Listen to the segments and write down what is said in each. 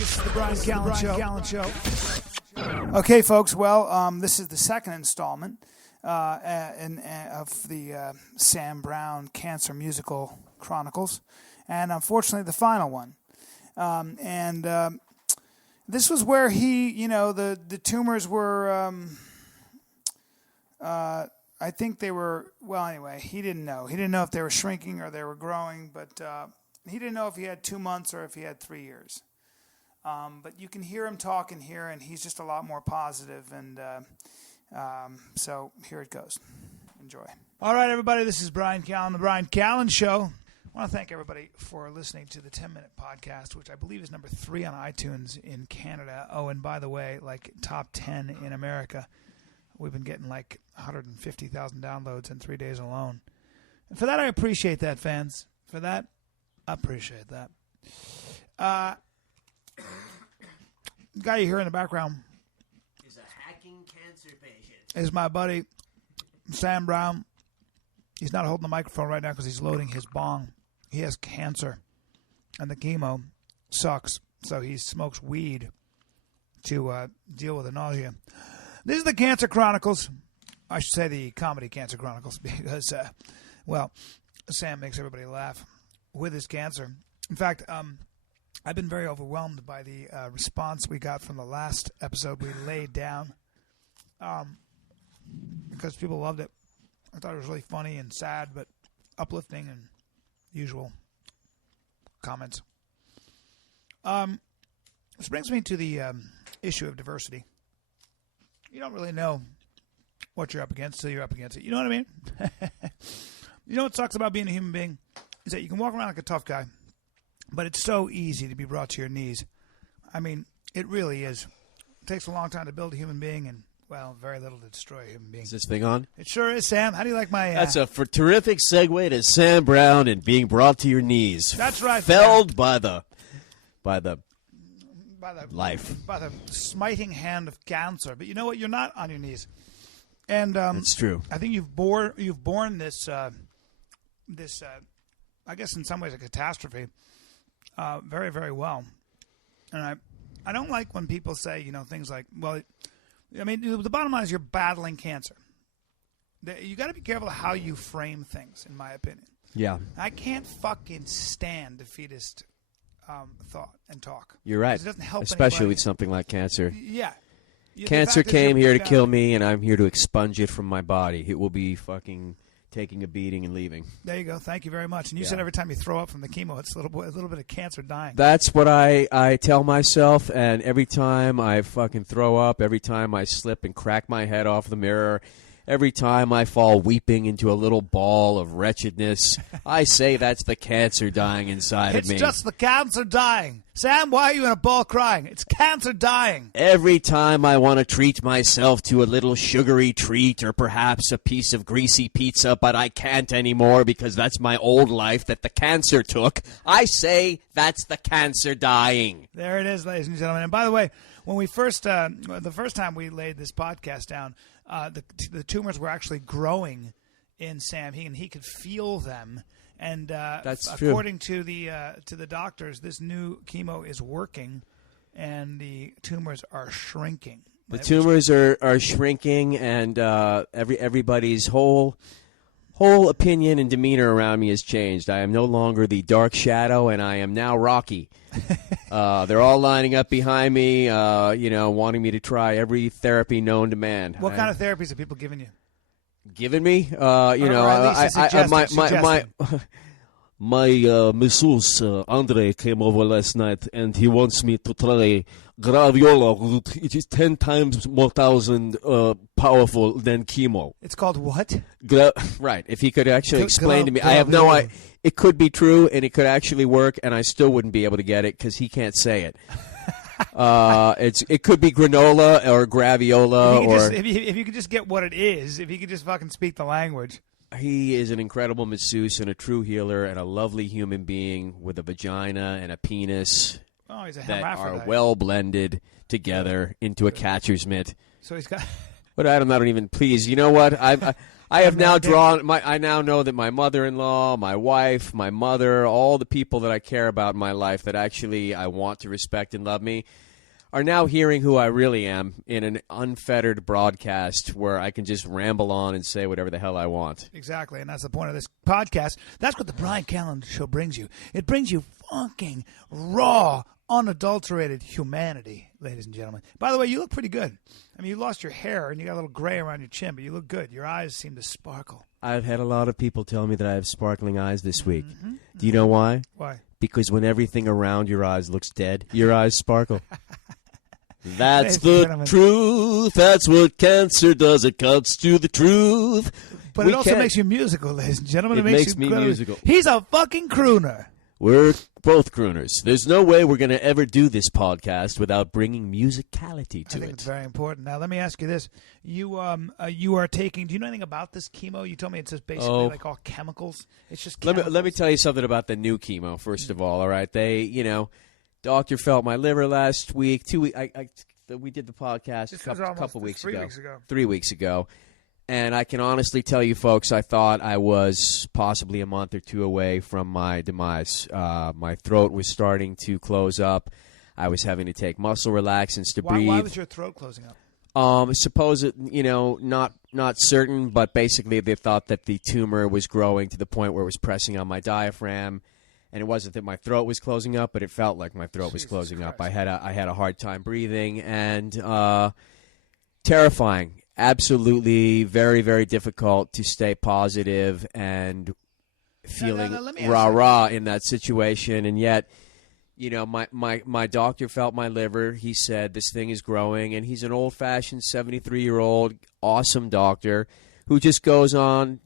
This is the Brian Callen Show. Okay, folks. Well, this is the second installment of the Sam Brown Cancer Musical Chronicles, and unfortunately, the final one. This was where he, the tumors were. I think they were. Well, anyway, he didn't know. He didn't know if they were shrinking or they were growing, but he didn't know if he had 2 months or if he had 3 years. But you can hear him talking here, and he's just a lot more positive. And so here it goes. Enjoy. All right, everybody, this is Brian Callen, the Brian Callen Show. I want to thank everybody for listening to the 10-minute podcast, which I believe is number 3 on iTunes in Canada. Oh, and by the way, like top 10 in America. We've been getting like 150,000 downloads in 3 days alone. And for that, I appreciate that, fans. For that, I appreciate that. The guy you hear in the background is a hacking cancer patient. Is my buddy Sam Brown. He's not holding the microphone right now because he's loading his bong. He has cancer, and the chemo sucks, so he smokes weed to deal with the nausea. This is the Cancer Chronicles. I should say the Comedy Cancer Chronicles because, Sam makes everybody laugh with his cancer. In fact, I've been very overwhelmed by the response we got from the last episode we laid down because people loved it. I thought it was really funny and sad, but uplifting and usual comments. This brings me to the issue of diversity. You don't really know what you're up against until you're up against it. You know what I mean? You know what sucks about being a human being is that you can walk around like a tough guy, but it's so easy to be brought to your knees. I mean, it really is. It takes a long time to build a human being and, well, very little to destroy a human being. Is this thing on? It sure is, Sam. How do you like my... That's a terrific segue to Sam Brown and being brought to your knees. That's right. Felled by the life. By the smiting hand of cancer. But you know what? You're not on your knees. And it's true. I think you've borne this, I guess in some ways a catastrophe, very, very well. And I don't like when people say, things like, well, I mean, the bottom line is you're battling cancer. You got to be careful how you frame things, in my opinion. Yeah. I can't fucking stand defeatist thought and talk. You're right. It doesn't help especially anybody. with something like cancer. Yeah. Cancer came here to kill me, and I'm here to expunge it from my body. It will be fucking taking a beating and leaving. There you go. Thank you very much. And you said every time you throw up from the chemo, it's a little bit of cancer dying. That's what I tell myself, and every time I fucking throw up, every time I slip and crack my head off the mirror, every time I fall weeping into a little ball of wretchedness, I say that's the cancer dying inside of me. It's just the cancer dying. Sam, why are you in a ball crying? It's cancer dying. Every time I want to treat myself to a little sugary treat or perhaps a piece of greasy pizza, but I can't anymore because that's my old life that the cancer took, I say that's the cancer dying. There it is, ladies and gentlemen. And by the way, when we first, the first time we laid this podcast down, the tumors were actually growing in Sam. He could feel them, and that's according to the doctors, this new chemo is working, and the tumors are shrinking. The tumors are shrinking, and everybody's whole opinion and demeanor around me has changed. I am no longer the dark shadow, and I am now Rocky. They're all lining up behind me, wanting me to try every therapy known to man. What kind of therapies are people giving you? Giving me? My masseuse, Andre, came over last night, and he wants me to try graviola. It is 10 times more powerful than chemo. It's called what? Right. If he could actually explain to me. I have no idea. It could be true, and it could actually work, and I still wouldn't be able to get it because he can't say it. It could be granola or graviola. If you could just get what it is, if you could just fucking speak the language. He is an incredible masseuse and a true healer and a lovely human being with a vagina and a penis he's a that hermaphrodite. are well blended together into a catcher's mitt. So he's got... But I don't even, please, you know what? I have now drawn I now know that my mother-in-law, my wife, my mother, all the people that I care about in my life that actually I want to respect and love me are now hearing who I really am in an unfettered broadcast where I can just ramble on and say whatever the hell I want. Exactly, and that's the point of this podcast. That's what the Brian Callen Show brings you. It brings you fucking raw, unadulterated humanity, ladies and gentlemen. By the way, you look pretty good. I mean, you lost your hair and you got a little gray around your chin, but you look good. Your eyes seem to sparkle. I've had a lot of people tell me that I have sparkling eyes this week. Do you know why? Why? Because when everything around your eyes looks dead, your eyes sparkle. That's Ladies and the gentlemen. truth. That's what cancer does. It cuts to the truth. But We it also can't- makes you musical, ladies and gentlemen. It makes me musical. He's a fucking crooner. We're both crooners. There's no way we're going to ever do this podcast without bringing musicality to I think it. it's very important. Now, let me ask you this: you are taking. Do you know anything about this chemo? You told me it's just basically like all chemicals. It's just chemicals. Let me tell you something about the new chemo. First of all right, doctor felt my liver last week. 2 weeks. We did the podcast a couple weeks ago. 3 weeks ago. 3 weeks ago. And I can honestly tell you, folks, I thought I was possibly a month or two away from my demise. My throat was starting to close up. I was having to take muscle relaxants to breathe. Why was your throat closing up? Not certain, but basically they thought that the tumor was growing to the point where it was pressing on my diaphragm. And it wasn't that my throat was closing up, but it felt like my throat was closing up. I had a hard time breathing, and terrifying. Absolutely very, very difficult to stay positive and feeling rah-rah in that situation. And yet, my doctor felt my liver. He said this thing is growing, and he's an old-fashioned 73-year-old awesome doctor who just goes on,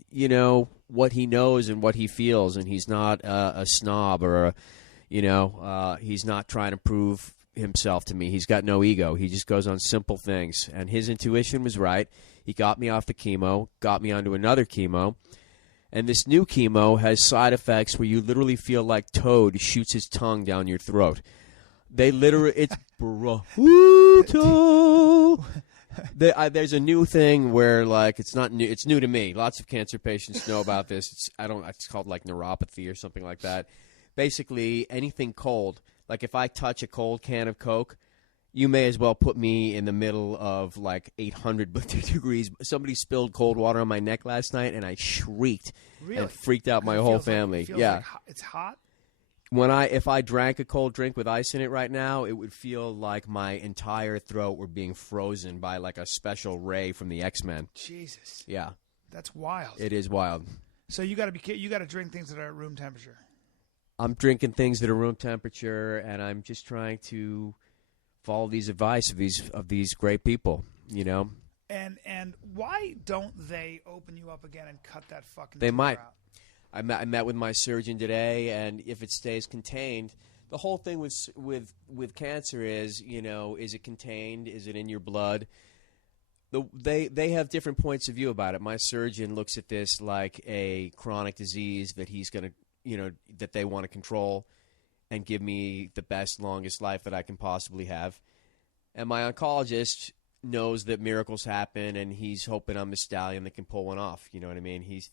what he knows and what he feels, and he's not a snob or he's not trying to prove himself to me. He's got no ego. He just goes on simple things, and his intuition was right. He got me off the chemo, got me onto another chemo, and this new chemo has side effects where you literally feel like Toad shoots his tongue down your throat. It's brutal. There's a new thing where, like, it's not new. It's new to me. Lots of cancer patients know about this. It's called like neuropathy or something like that. Basically, anything cold. Like if I touch a cold can of Coke, you may as well put me in the middle of like 800 degrees. Somebody spilled cold water on my neck last night, and I shrieked and freaked out my whole family. Like it's hot. If I drank a cold drink with ice in it right now, it would feel like my entire throat were being frozen by like a special ray from the X-Men. Jesus. Yeah. That's wild. It is wild. So you got to drink things that are at room temperature. I'm drinking things that are room temperature, and I'm just trying to follow these advice of these great people, And why don't they open you up again and cut that fucking They tumor might. out? I met with my surgeon today, and if it stays contained, the whole thing with cancer is it contained? Is it in your blood? They have different points of view about it. My surgeon looks at this like a chronic disease that he's going to, that they want to control and give me the best, longest life that I can possibly have. And my oncologist knows that miracles happen, and he's hoping I'm the stallion that can pull one off. You know what I mean? He's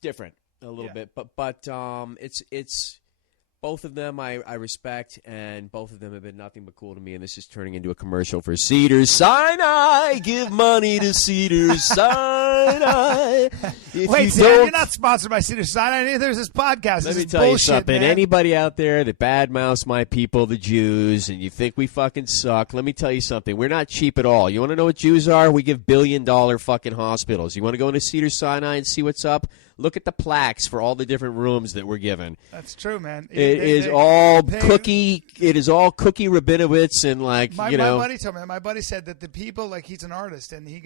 different a little bit, but it's both of them I respect, and both of them have been nothing but cool to me. And this is turning into a commercial for Cedars-Sinai. Give money to Cedars-Sinai. Wait, Sam, you're not sponsored by Cedars-Sinai. Neither is this podcast. Let This me is tell you bullshit, something. man. Anybody out there that badmouths my people, the Jews, and you think we fucking suck, let me tell you something. We're not cheap at all. You want to know what Jews are? We give billion-dollar fucking hospitals. You want to go into Cedars-Sinai and see what's up? Look at the plaques for all the different rooms that we're given. That's true, man. It is all cookie Rabinowitz and My buddy told me. My buddy said that the people, like, he's an artist, and he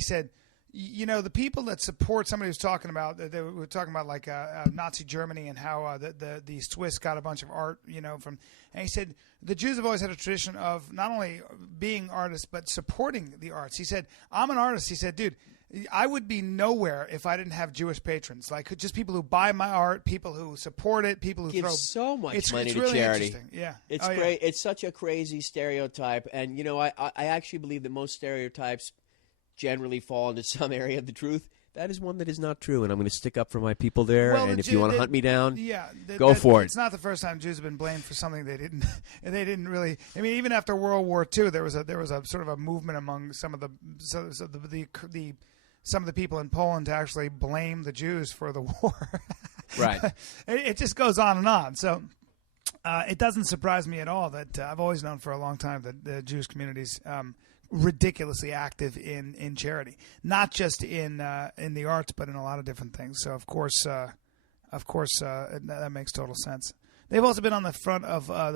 said, the people that support, somebody was talking about, they were talking about like Nazi Germany and how the Swiss got a bunch of art, from, and he said the Jews have always had a tradition of not only being artists but supporting the arts. He said, I'm an artist. He said, dude, I would be nowhere if I didn't have Jewish patrons, like just people who buy my art, people who support it, people who give so much money to really charity. Interesting. Yeah, it's great. Yeah. It's such a crazy stereotype, and I actually believe that most stereotypes generally fall into some area of the truth. That is one that is not true, and I'm going to stick up for my people there. Well, and if you want to hunt me down, go for it. It's not the first time Jews have been blamed for something they didn't. And they didn't really. I mean, even after World War II, there was a sort of a movement among some of the some of the people in Poland to actually blame the Jews for the war. Right. It just goes on and on. So it doesn't surprise me at all that I've always known for a long time that the Jewish community's ridiculously active in charity, not just in the arts, but in a lot of different things. So of course, that makes total sense. They've also been on the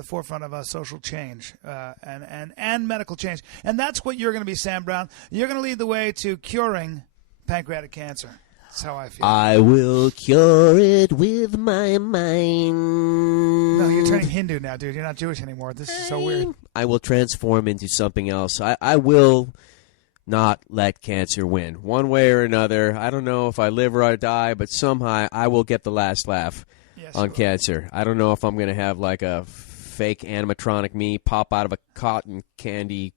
forefront of social change and medical change, and that's what you're going to be, Sam Brown. You're going to lead the way to curing pancreatic cancer. That's how I feel. I will cure it with my mind. No, you're turning Hindu now, dude. You're not Jewish anymore. This is so weird. I will transform into something else. I will not let cancer win. One way or another. I don't know if I live or I die, but somehow I will get the last laugh on cancer. I don't know if I'm going to have like a fake animatronic me pop out of a cotton candy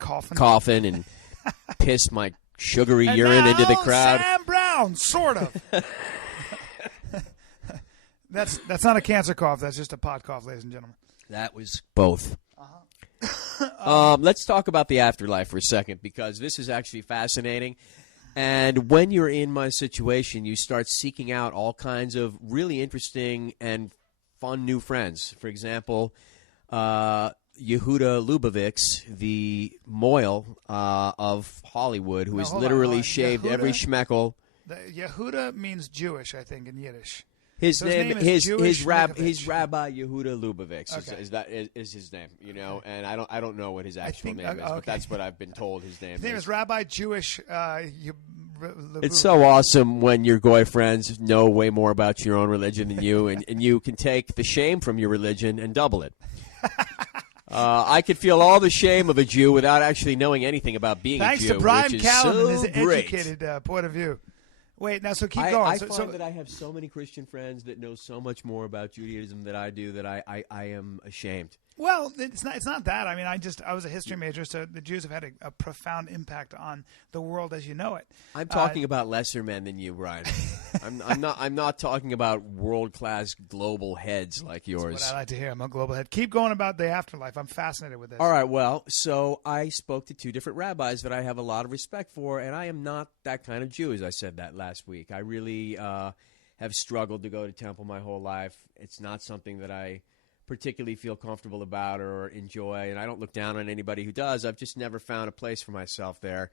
coffin and piss my sugary urine into the crowd. Sam Brown, sort of. That's not a cancer cough. That's just a pot cough, ladies and gentlemen. That was both. Let's talk about the afterlife for a second, because this is actually fascinating. And when you're in my situation, you start seeking out all kinds of really interesting and fun new friends. For example, Yehuda Lubavitch, the Moyle of Hollywood, who has literally shaved every schmeckel. Yehuda means Jewish, I think, in Yiddish. His name is Rabbi Yehuda Lubavitch. Okay. Is his name? You know, and I don't know what his actual name is, but that's what I've been told his name is. His name is Rabbi Jewish. It's so awesome when your guy friends know way more about your own religion than you, and you can take the shame from your religion and double it. I could feel all the shame of a Jew without actually knowing anything about being a Jew. Thanks to Brian which Callen is and so his great. educated point of view. Wait, now, so keep going. I find that I have so many Christian friends that know so much more about Judaism than I do that I am ashamed. Well, it's not that. I mean, I was a history major, so the Jews have had a profound impact on the world as you know it. I'm talking about lesser men than you, Brian. I'm not talking about world-class global heads like yours. That's what I like to hear. I'm a global head. Keep going about the afterlife. I'm fascinated with this. All right, well, so I spoke to two different rabbis that I have a lot of respect for, and I am not that kind of Jew, as I said that last week. I really have struggled to go to temple my whole life. It's not something that I particularly feel comfortable about or enjoy, and I don't look down on anybody who does. I've just never found a place for myself there.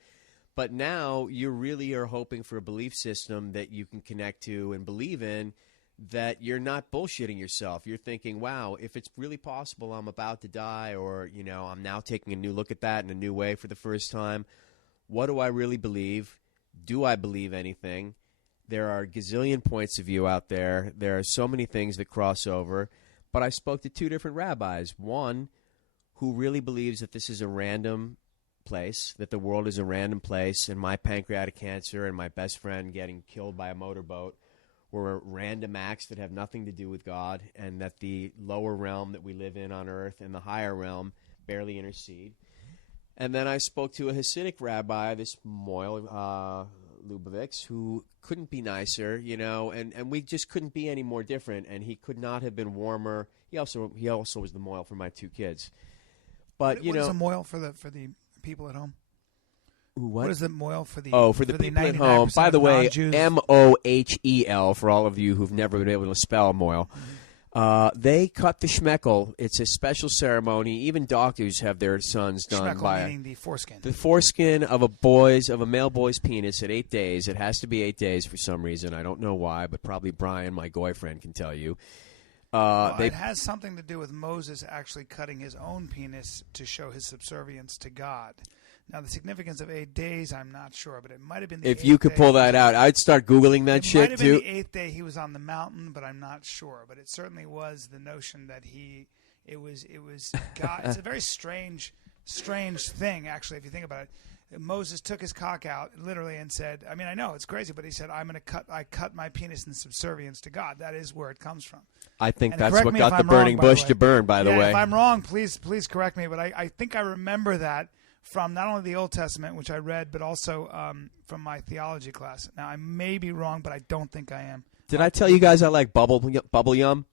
But now you really are hoping for a belief system that you can connect to and believe in, that you're not bullshitting yourself. You're thinking, wow, if it's really possible I'm about to die, or, you know, I'm now taking a new look at that in a new way for the first time. What do I really believe? Do I believe anything? There are a gazillion points of view out there. There are so many things that cross over. But I spoke to two different rabbis. One who really believes that this is a random place, that the world is a random place, and my pancreatic cancer and my best friend getting killed by a motorboat were random acts that have nothing to do with God, and that the lower realm that we live in on earth and the higher realm barely intercede. And then I spoke to a Hasidic rabbi, this Moyle Lubavitch, who couldn't be nicer, you know, and we just couldn't be any more different, and he could not have been warmer. He also was the Moyle for my two kids. But what is a Moyle for the people at home? What is the Moyle for the for the people at home? By the way, Mohel for all of you who've never been able to spell Moyle. They cut the schmeckel. It's a special ceremony. Even doctors have their sons done schmeckel by meaning the foreskin. The foreskin of a male boy's penis at 8 days. It has to be 8 days for some reason. I don't know why, but probably Brian, my boyfriend, can tell you. It has something to do with Moses actually cutting his own penis to show his subservience to God. Now, the significance of 8 days, I'm not sure, but it might have been the 8th day. If you could pull that out, I'd start Googling that shit, too. It might have been the 8th day he was on the mountain, but I'm not sure. But it certainly was the notion that it was God. It's a very strange thing, actually, if you think about it. Moses took his cock out, literally, and said, I mean, I know, it's crazy, but he said, I cut my penis in subservience to God. That is where it comes from. I think that's what got the burning bush to burn, by the way. If I'm wrong, please correct me, but I think I remember that from not only the Old Testament, which I read, but also from my theology class. Now, I may be wrong, but I don't think I am. Did I tell you guys I like bubble yum?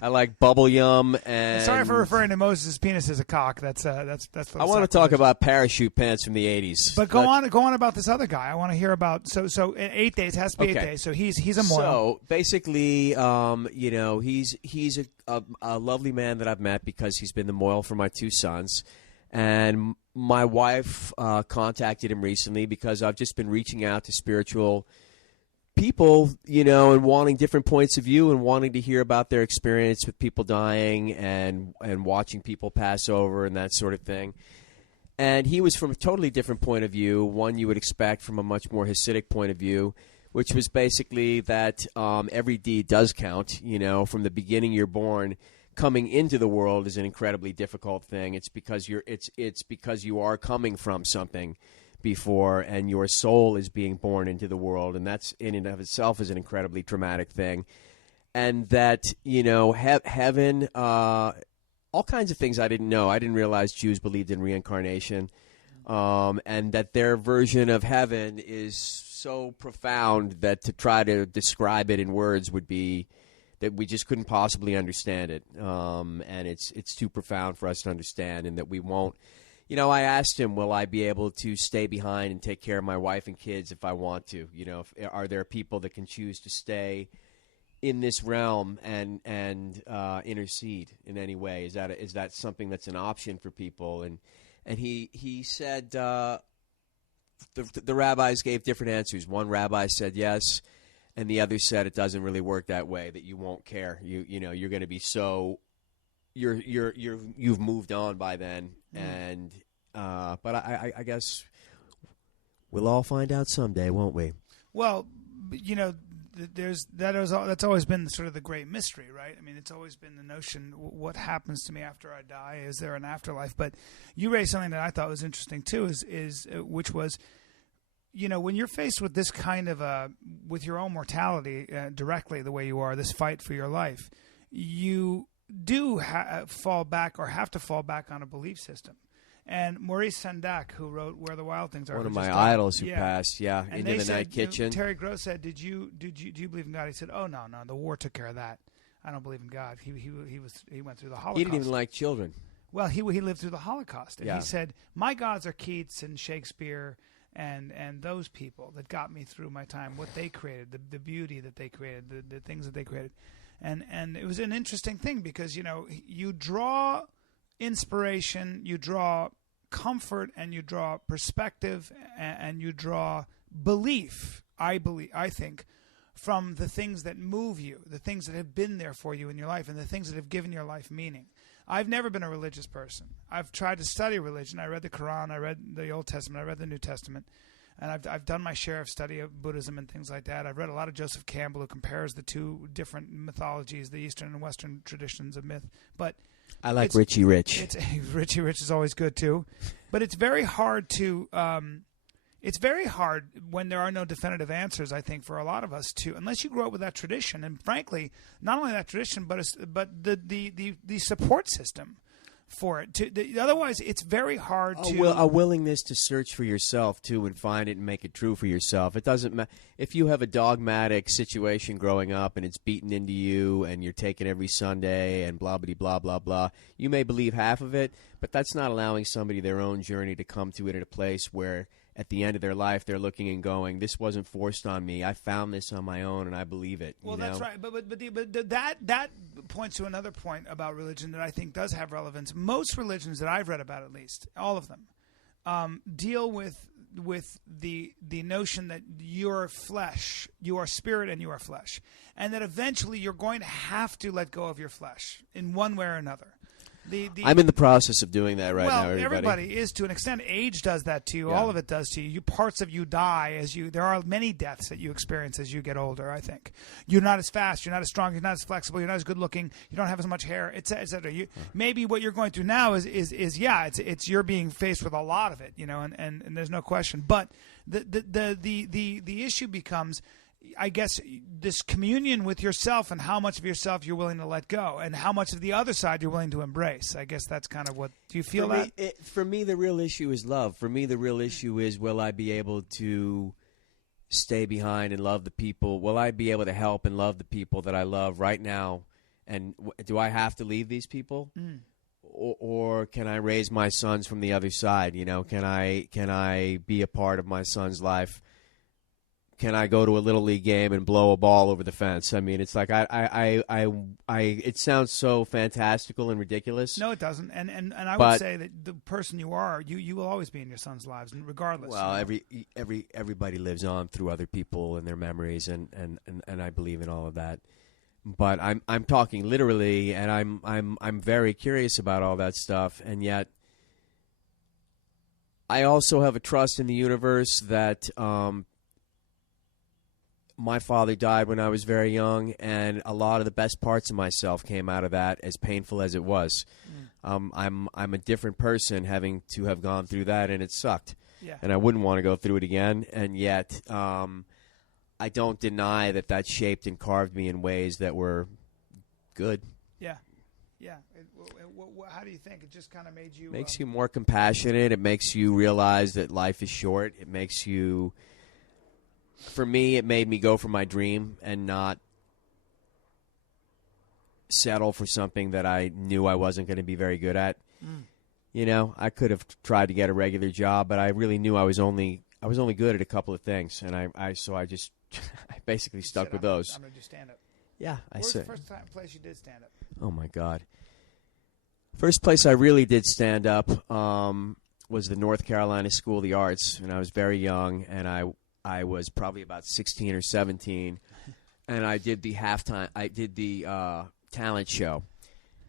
I like bubble yum, and Sorry for referring to Moses' penis as a cock. That's for the I want to talk sacrilegious. about parachute pants from the 80s. But go on about this other guy. I want to hear about so 8 days has to be 8 Okay. days. So he's a moil. So basically, he's a lovely man that I've met because he's been the moil for my 2 sons, and my wife contacted him recently because I've just been reaching out to spiritual people, and wanting different points of view and wanting to hear about their experience with people dying and watching people pass over and that sort of thing. And he was from a totally different point of view, one you would expect from a much more Hasidic point of view, which was basically that every deed does count. From the beginning you're born, coming into the world is an incredibly difficult thing. It's because you are coming from something before, and your soul is being born into the world, and that's in and of itself is an incredibly traumatic thing. And that heaven, all kinds of things I didn't know. I didn't realize Jews believed in reincarnation, and that their version of heaven is so profound that to try to describe it in words would be that we just couldn't possibly understand it, and it's too profound for us to understand, and that we won't. I asked him, will I be able to stay behind and take care of my wife and kids if I want to? Are there people that can choose to stay in this realm and intercede in any way? Is that something that's an option for people? And he said the rabbis gave different answers. One rabbi said yes, and the other said it doesn't really work that way. That you won't care. You're going to be so. You've moved on by then, and but I guess we'll all find out someday, won't we? Well, that's always been sort of the great mystery, right? I mean, it's always been the notion: what happens to me after I die? Is there an afterlife? But you raised something that I thought was interesting too, which was, when you're faced with this kind of with your own mortality directly, the way you are, this fight for your life, you do fall back or have to fall back on a belief system. And Maurice Sendak, who wrote Where the Wild Things Are, one of my idols who passed, and into the said, night kitchen. Terry Gross said, "Do you believe in God?" He said, "Oh no, the war took care of that. I don't believe in God." He went through the Holocaust. He didn't even like children. Well, he lived through the Holocaust, and Yeah. he said, "My gods are Keats and Shakespeare and those people that got me through my time. What they created, the beauty that they created, the things that they created." And it was an interesting thing because, you draw inspiration, you draw comfort, and you draw perspective, and you draw belief, I think, from the things that move you, the things that have been there for you in your life, and the things that have given your life meaning. I've never been a religious person. I've tried to study religion. I read the Quran, I read the Old Testament, I read the New Testament. And I've done my share of study of Buddhism and things like that. I've read a lot of Joseph Campbell, who compares the two different mythologies, the Eastern and Western traditions of myth. But I like Richie Rich. Richie Rich is always good too. But it's very hard to. It's very hard when there are no definitive answers, I think, for a lot of us to, unless you grow up with that tradition, and frankly, not only that tradition, but the support system for it. Otherwise, it's very hard to. A willingness to search for yourself too, and find it and make it true for yourself. It doesn't matter if you have a dogmatic situation growing up and it's beaten into you, and you're taken every Sunday and blah blah blah blah blah. You may believe half of it, but that's not allowing somebody their own journey to come to it at a place where, at the end of their life, they're looking and going, "This wasn't forced on me. I found this on my own, and I believe it." Well, that's right. But that points to another point about religion that I think does have relevance. Most religions that I've read about, at least all of them, deal with the notion that you're flesh, you are spirit, and you are flesh, and that eventually you're going to have to let go of your flesh in one way or another. I'm in the process of doing that now. Everybody is to an extent. Age does that to you. Yeah. All of it does to you. Parts of you die there are many deaths that you experience as you get older, I think. You're not as fast. You're not as strong. You're not as flexible. You're not as good looking. You don't have as much hair, et cetera. Maybe what you're going through now is you're being faced with a lot of it, and there's no question. But the issue becomes, I guess this communion with yourself and how much of yourself you're willing to let go and how much of the other side you're willing to embrace. I guess that's kind of what. Do you feel that? For me, the real issue is love. For me, the real issue is, will I be able to stay behind and love the people? Will I be able to help and love the people that I love right now? And do I have to leave these people? Or can I raise my sons from the other side? You know, can I be a part of my son's life? Can I go to a little league game and blow a ball over the fence? I mean, it's like it sounds so fantastical and ridiculous. No, it doesn't. And I would say that the person you are, you will always be in your son's lives, regardless. Well, everybody lives on through other people and their memories, and I believe in all of that. But I'm talking literally, and I'm very curious about all that stuff, and yet I also have a trust in the universe that my father died when I was very young, and a lot of the best parts of myself came out of that, as painful as it was. I'm a different person having to have gone through that, and it sucked. Yeah. And I wouldn't want to go through it again, and yet I don't deny that shaped and carved me in ways that were good. Yeah. Yeah. How do you think? It just kind of made you... Makes you more compassionate. It makes you realize that life is short. It makes you... For me, it made me go for my dream and not settle for something that I knew I wasn't going to be very good at. You know, I could have tried to get a regular job, but I really knew I was only good at a couple of things, and I just I basically stuck with those. I'm going to do stand-up. Yeah, Where's the first place you did stand-up? Oh, my God. First place I really did stand-up was the North Carolina School of the Arts, and I was very young, and I was probably about 16 or 17, and I did the talent show.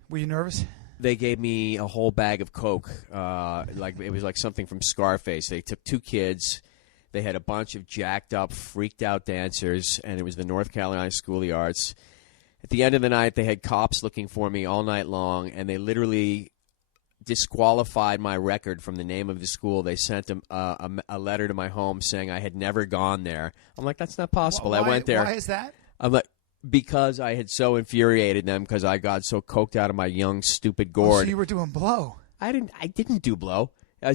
Were you nervous? They gave me a whole bag of Coke. Like it was like something from Scarface. They took two kids. They had a bunch of jacked up, freaked out dancers, and it was the North Carolina School of the Arts. At the end of the night, they had cops looking for me all night long, and they literally disqualified my record from the name of the school. They sent a letter to my home saying I had never gone there. I'm like, that's not possible. I went there. Why is that? I'm like, because I had so infuriated them because I got so coked out of my young, stupid gourd. So you were doing blow. I didn't do blow. I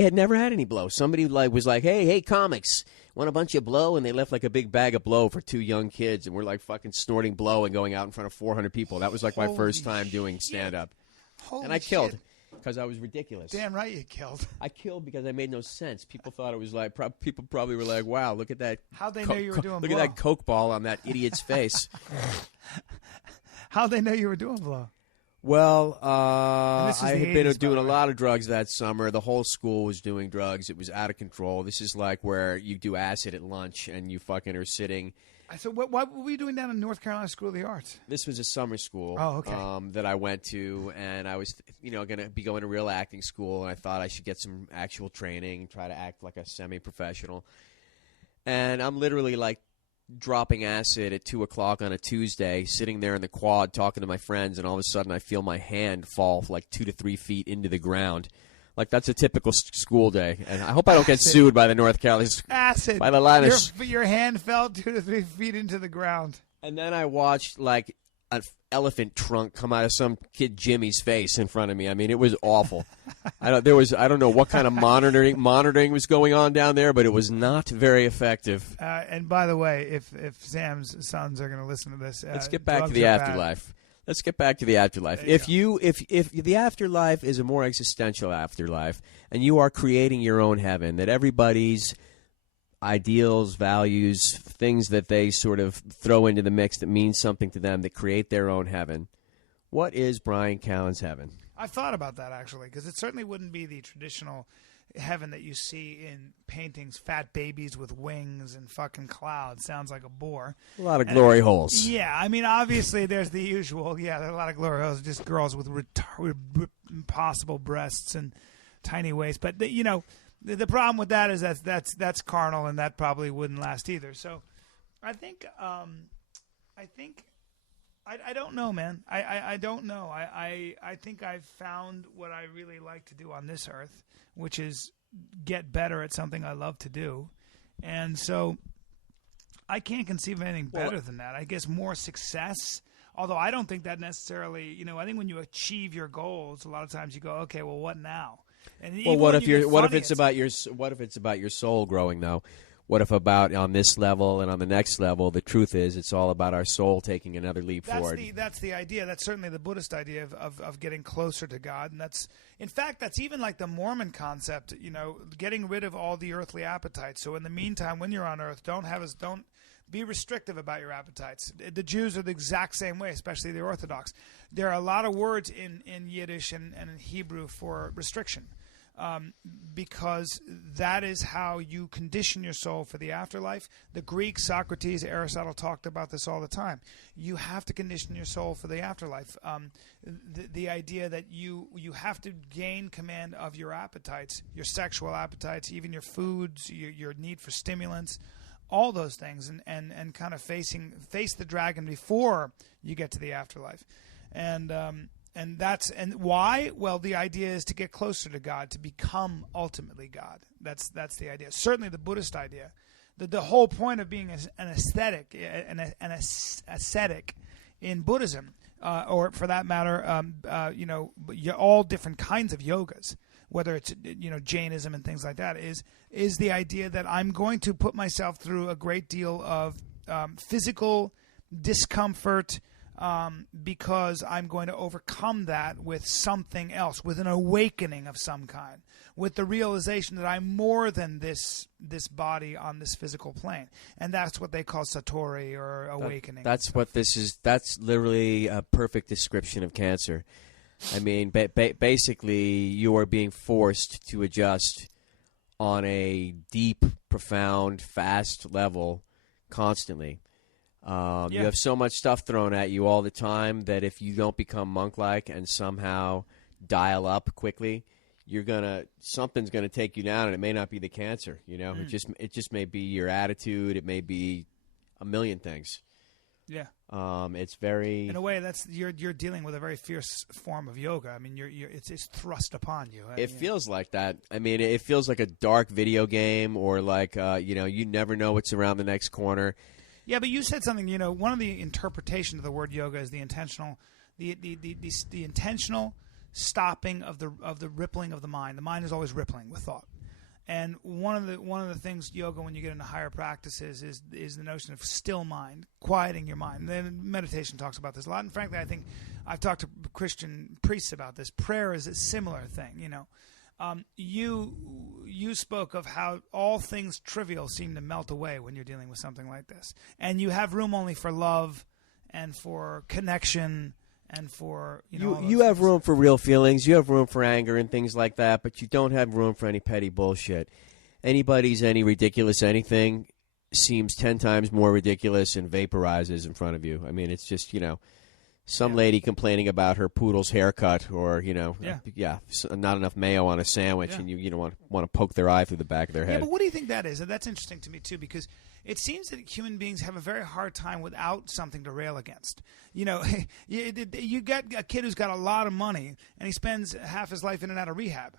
had never had any blow. Somebody was like, hey, comics, want a bunch of blow? And they left like a big bag of blow for two young kids, and we're like fucking snorting blow and going out in front of 400 people. That was like my first time doing stand-up. And I killed because I was ridiculous. Damn right you killed. I killed because I made no sense. People thought it was like, people probably were like, wow, look at that. How'd they know you were doing blow? Look at that Coke ball on that idiot's face. How'd they know you were doing blow? Well, I had been doing a way. lot of drugs that summer. The whole school was doing drugs. It was out of control. This is like where you do acid at lunch and you fucking are sitting. So what were you doing down in North Carolina School of the Arts? This was a summer school that I went to, and I was going to be going to real acting school, and I thought I should get some actual training, try to act like a semi-professional. And I'm literally like dropping acid at 2 o'clock on a Tuesday, sitting there in the quad talking to my friends, and all of a sudden I feel my hand fall like 2 to 3 feet into the ground. Like, that's a typical school day. And I hope I don't get sued by the North Carolina acid. By the line your hand fell 2 to 3 feet into the ground. And then I watched, like, an elephant trunk come out of some kid Jimmy's face in front of me. I mean, it was awful. I don't know what kind of monitoring was going on down there, but it was not very effective. And by the way, if Sam's sons are going to listen to this, let's get back to the afterlife. Let's get back to the afterlife. If the afterlife is a more existential afterlife, and you are creating your own heaven, that everybody's ideals, values, things that they sort of throw into the mix that means something to them, that create their own heaven, what is Brian Callen's heaven? I've thought about that, actually, because it certainly wouldn't be the traditional heaven that you see in paintings, fat babies with wings and fucking clouds. Sounds like a bore. A lot of glory holes. Yeah, I mean, obviously there's the usual. Yeah, there are a lot of glory holes, just girls with impossible breasts and tiny waists. But the problem with that is that's carnal, and that probably wouldn't last either. So, I think I don't know, man. I don't know. I think I've found what I really like to do on this earth, which is get better at something I love to do. And so I can't conceive of anything better than that. I guess more success. Although I don't think that necessarily, I think when you achieve your goals, a lot of times you go, okay, well, what now? And Well, what if it's about your soul growing though? What if about on this level and on the next level? The truth is, it's all about our soul taking another leap forward. That's the idea. That's certainly the Buddhist idea of getting closer to God, and that's even like the Mormon concept. Getting rid of all the earthly appetites. So in the meantime, when you're on earth, don't be restrictive about your appetites. The Jews are the exact same way, especially the Orthodox. There are a lot of words in Yiddish and in Hebrew for restriction. Because that is how you condition your soul for the afterlife. The Greeks, Socrates, Aristotle talked about this all the time. You have to condition your soul for the afterlife. The idea that you have to gain command of your appetites, your sexual appetites, even your foods, your need for stimulants, all those things, and kind of face the dragon before you get to the afterlife. And why? Well, the idea is to get closer to God, to become ultimately God. That's the idea. Certainly the Buddhist idea. The whole point of being an ascetic in Buddhism, or for that matter, all different kinds of yogas, whether it's Jainism and things like that, is the idea that I'm going to put myself through a great deal of physical discomfort. Because I'm going to overcome that with something else, with an awakening of some kind, with the realization that I'm more than this body on this physical plane. And that's what they call satori, or awakening. That's what this is. That's literally a perfect description of cancer. I mean, basically, you are being forced to adjust on a deep, profound, fast level constantly. You have so much stuff thrown at you all the time that if you don't become monk-like and somehow dial up quickly, something's gonna take you down, and it may not be the cancer. It just may be your attitude. It may be a million things. Yeah. It's very, in a way, that's you're dealing with a very fierce form of yoga. I mean, it's thrust upon you. It feels like that. I mean, it feels like a dark video game, or like you never know what's around the next corner. Yeah, but you said something. One of the interpretations of the word yoga is the intentional stopping of the rippling of the mind. The mind is always rippling with thought, and one of the things yoga, when you get into higher practices, is the notion of still mind, quieting your mind. And then meditation talks about this a lot. And frankly, I think I've talked to Christian priests about this. Prayer is a similar thing. You spoke of how all things trivial seem to melt away when you're dealing with something like this, and you have room only for love and for connection and for you have room for real feelings. You have room for anger and things like that, but you don't have room for any petty bullshit. Any ridiculous anything seems 10 times more ridiculous and vaporizes in front of you. I mean, it's just some lady complaining about her poodle's haircut, or not enough mayo on a sandwich, and you want to poke their eye through the back of their head. Yeah, but what do you think that is? That's interesting to me too, because it seems that human beings have a very hard time without something to rail against. You got a kid who's got a lot of money, and he spends half his life in and out of rehab.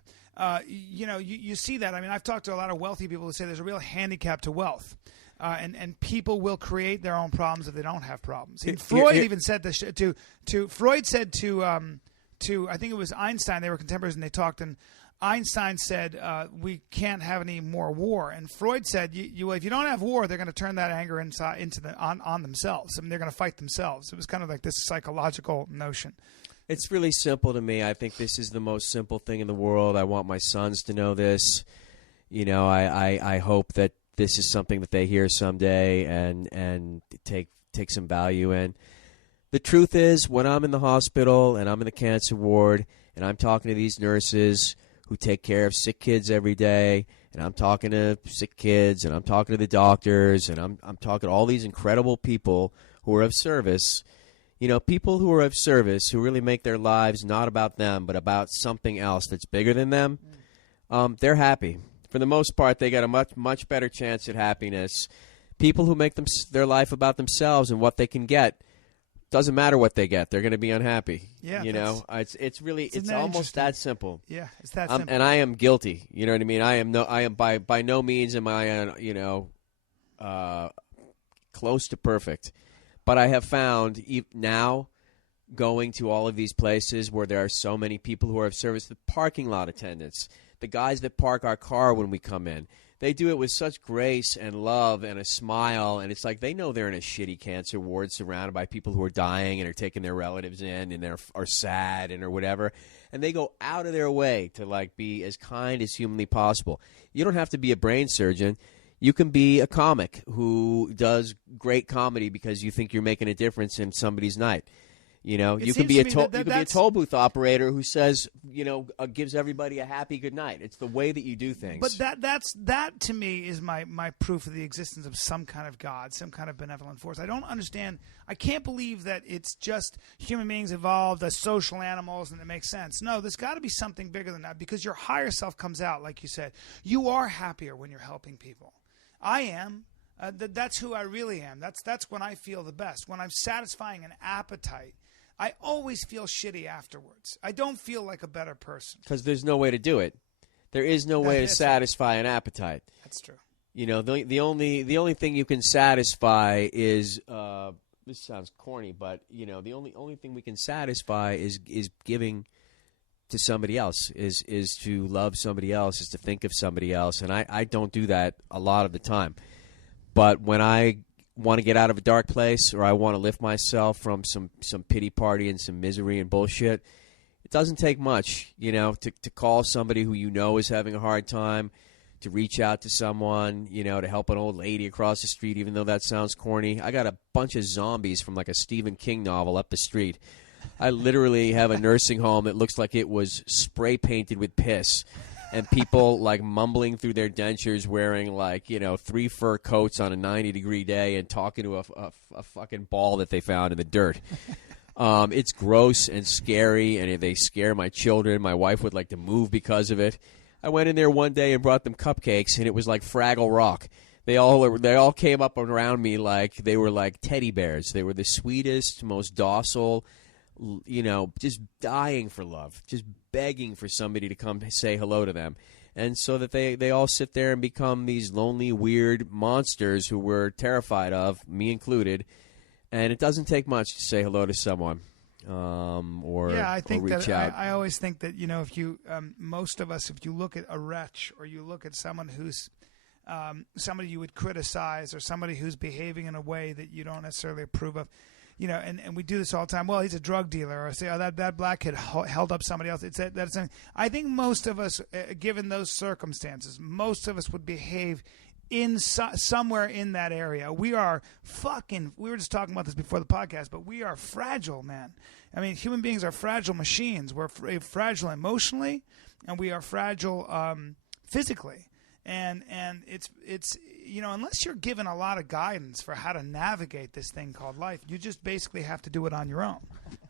You see that. I mean, I've talked to a lot of wealthy people who say there's a real handicap to wealth. And people will create their own problems if they don't have problems. Freud even said this to Freud said to I think it was Einstein. They were contemporaries and they talked. And Einstein said we can't have any more war. And Freud said if you don't have war, they're going to turn that anger on themselves. I mean, they're going to fight themselves. It was kind of like this psychological notion. It's really simple to me. I think this is the most simple thing in the world. I want my sons to know this. I hope that this is something that they hear someday and take some value in. The truth is, when I'm in the hospital and I'm in the cancer ward and I'm talking to these nurses who take care of sick kids every day, and I'm talking to sick kids, and I'm talking to the doctors, and I'm talking to all these incredible people who are of service, people who are of service, who really make their lives not about them but about something else that's bigger than them, they're happy. For the most part, they got a much better chance at happiness. People who make their life about themselves and what they can get, doesn't matter what they get, they're going to be unhappy. Yeah, it's almost that simple. Yeah, it's that simple. And I am guilty. You know what I mean? I am by no means am I close to perfect. But I have found now going to all of these places where there are so many people who are of service, the parking lot attendants, the guys that park our car when we come in, they do it with such grace and love and a smile, and it's like they know they're in a shitty cancer ward surrounded by people who are dying and are taking their relatives in and are sad and or whatever, and they go out of their way to like be as kind as humanly possible. You don't have to be a brain surgeon. You can be a comic who does great comedy because you think you're making a difference in somebody's night. You know, you could be a toll booth operator who says, gives everybody a happy good night. It's the way that you do things. But that to me is my proof of the existence of some kind of God, some kind of benevolent force. I don't understand. I can't believe that it's just human beings evolved as social animals and it makes sense. No, there's got to be something bigger than that because your higher self comes out, like you said. You are happier when you're helping people. I am. That's who I really am. That's when I feel the best. When I'm satisfying an appetite, I always feel shitty afterwards. I don't feel like a better person. Because there's no way to do it. There is no way to satisfy an appetite. That's true. The only thing you can satisfy is this sounds corny, but the only thing we can satisfy is giving to somebody else, is to love somebody else, is to think of somebody else, and I don't do that a lot of the time. But when I want to get out of a dark place or I want to lift myself from some pity party and some misery and bullshit, it doesn't take much, to call somebody who is having a hard time, to reach out to someone, to help an old lady across the street, even though that sounds corny. I got a bunch of zombies from like a Stephen King novel up the street. I literally have a nursing home that looks like it was spray painted with piss. And people like mumbling through their dentures, wearing like 3 fur coats on a 90-degree day, and talking to a fucking ball that they found in the dirt. It's gross and scary, and they scare my children. My wife would like to move because of it. I went in there one day and brought them cupcakes, and it was like Fraggle Rock. They all came up around me like they were like teddy bears. They were the sweetest, most docile, just dying for love, just begging for somebody to come say hello to them. And so that they all sit there and become these lonely, weird monsters who we're terrified of, me included. And it doesn't take much to say hello to someone or reach out. I always think that, if you, most of us, if you look at a wretch or you look at someone who's somebody you would criticize or somebody who's behaving in a way that you don't necessarily approve of, and we do this all the time. Well, he's a drug dealer, or say, oh, that black kid held up somebody else. That's I think most of us, given those circumstances, most of us would behave in somewhere in that area. We are we were just talking about this before the podcast, but we are fragile, man. I mean, human beings are fragile machines. We're fragile emotionally, and we are fragile physically. And it's unless you're given a lot of guidance for how to navigate this thing called life, you just basically have to do it on your own.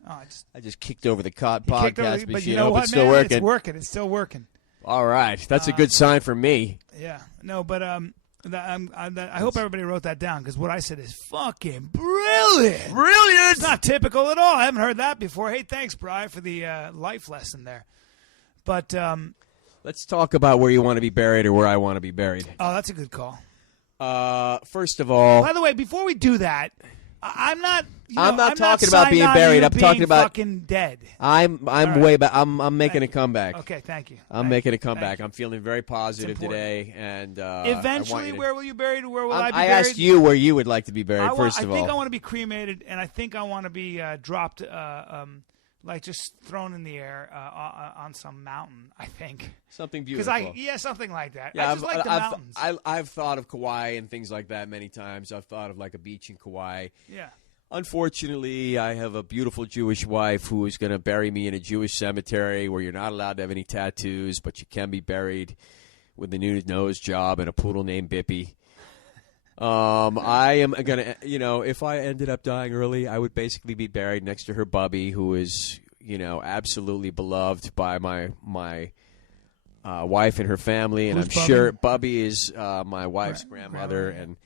I just kicked over the podcast but you know what, it's man? still working. It's working. It's still working. All right, that's a good sign for me. Yeah, no, but I hope everybody wrote that down because what I said is fucking brilliant. Brilliant. It's not typical at all. I haven't heard that before. Hey, thanks, Bri, for the life lesson there. But let's talk about where you want to be buried or where I want to be buried. Oh, that's a good call. First of all, by the way, before we do that, I'm not. I'm not talking about being buried. I'm talking about fucking dead. I'm right. Way back. I'm making a comeback. Okay, thank you. I'm making a comeback. I'm feeling very positive today, and eventually, where will you be buried? Where will I be buried? I asked you where you would like to be buried. First of all, I think I want to be cremated, and I think I want to be dropped, like just thrown in the air on some mountain. I think something beautiful. Something like that. Yeah, I just like the mountains. I've thought of Kauai and things like that many times. I've thought of like a beach in Kauai. Yeah. Unfortunately, I have a beautiful Jewish wife who is going to bury me in a Jewish cemetery where you're not allowed to have any tattoos, but you can be buried with a new nose job and a poodle named Bippy. I am going to, if I ended up dying early, I would basically be buried next to her bubby, who is, absolutely beloved by my wife and her family. And Who's I'm sure Bubby is my wife's grandmother, and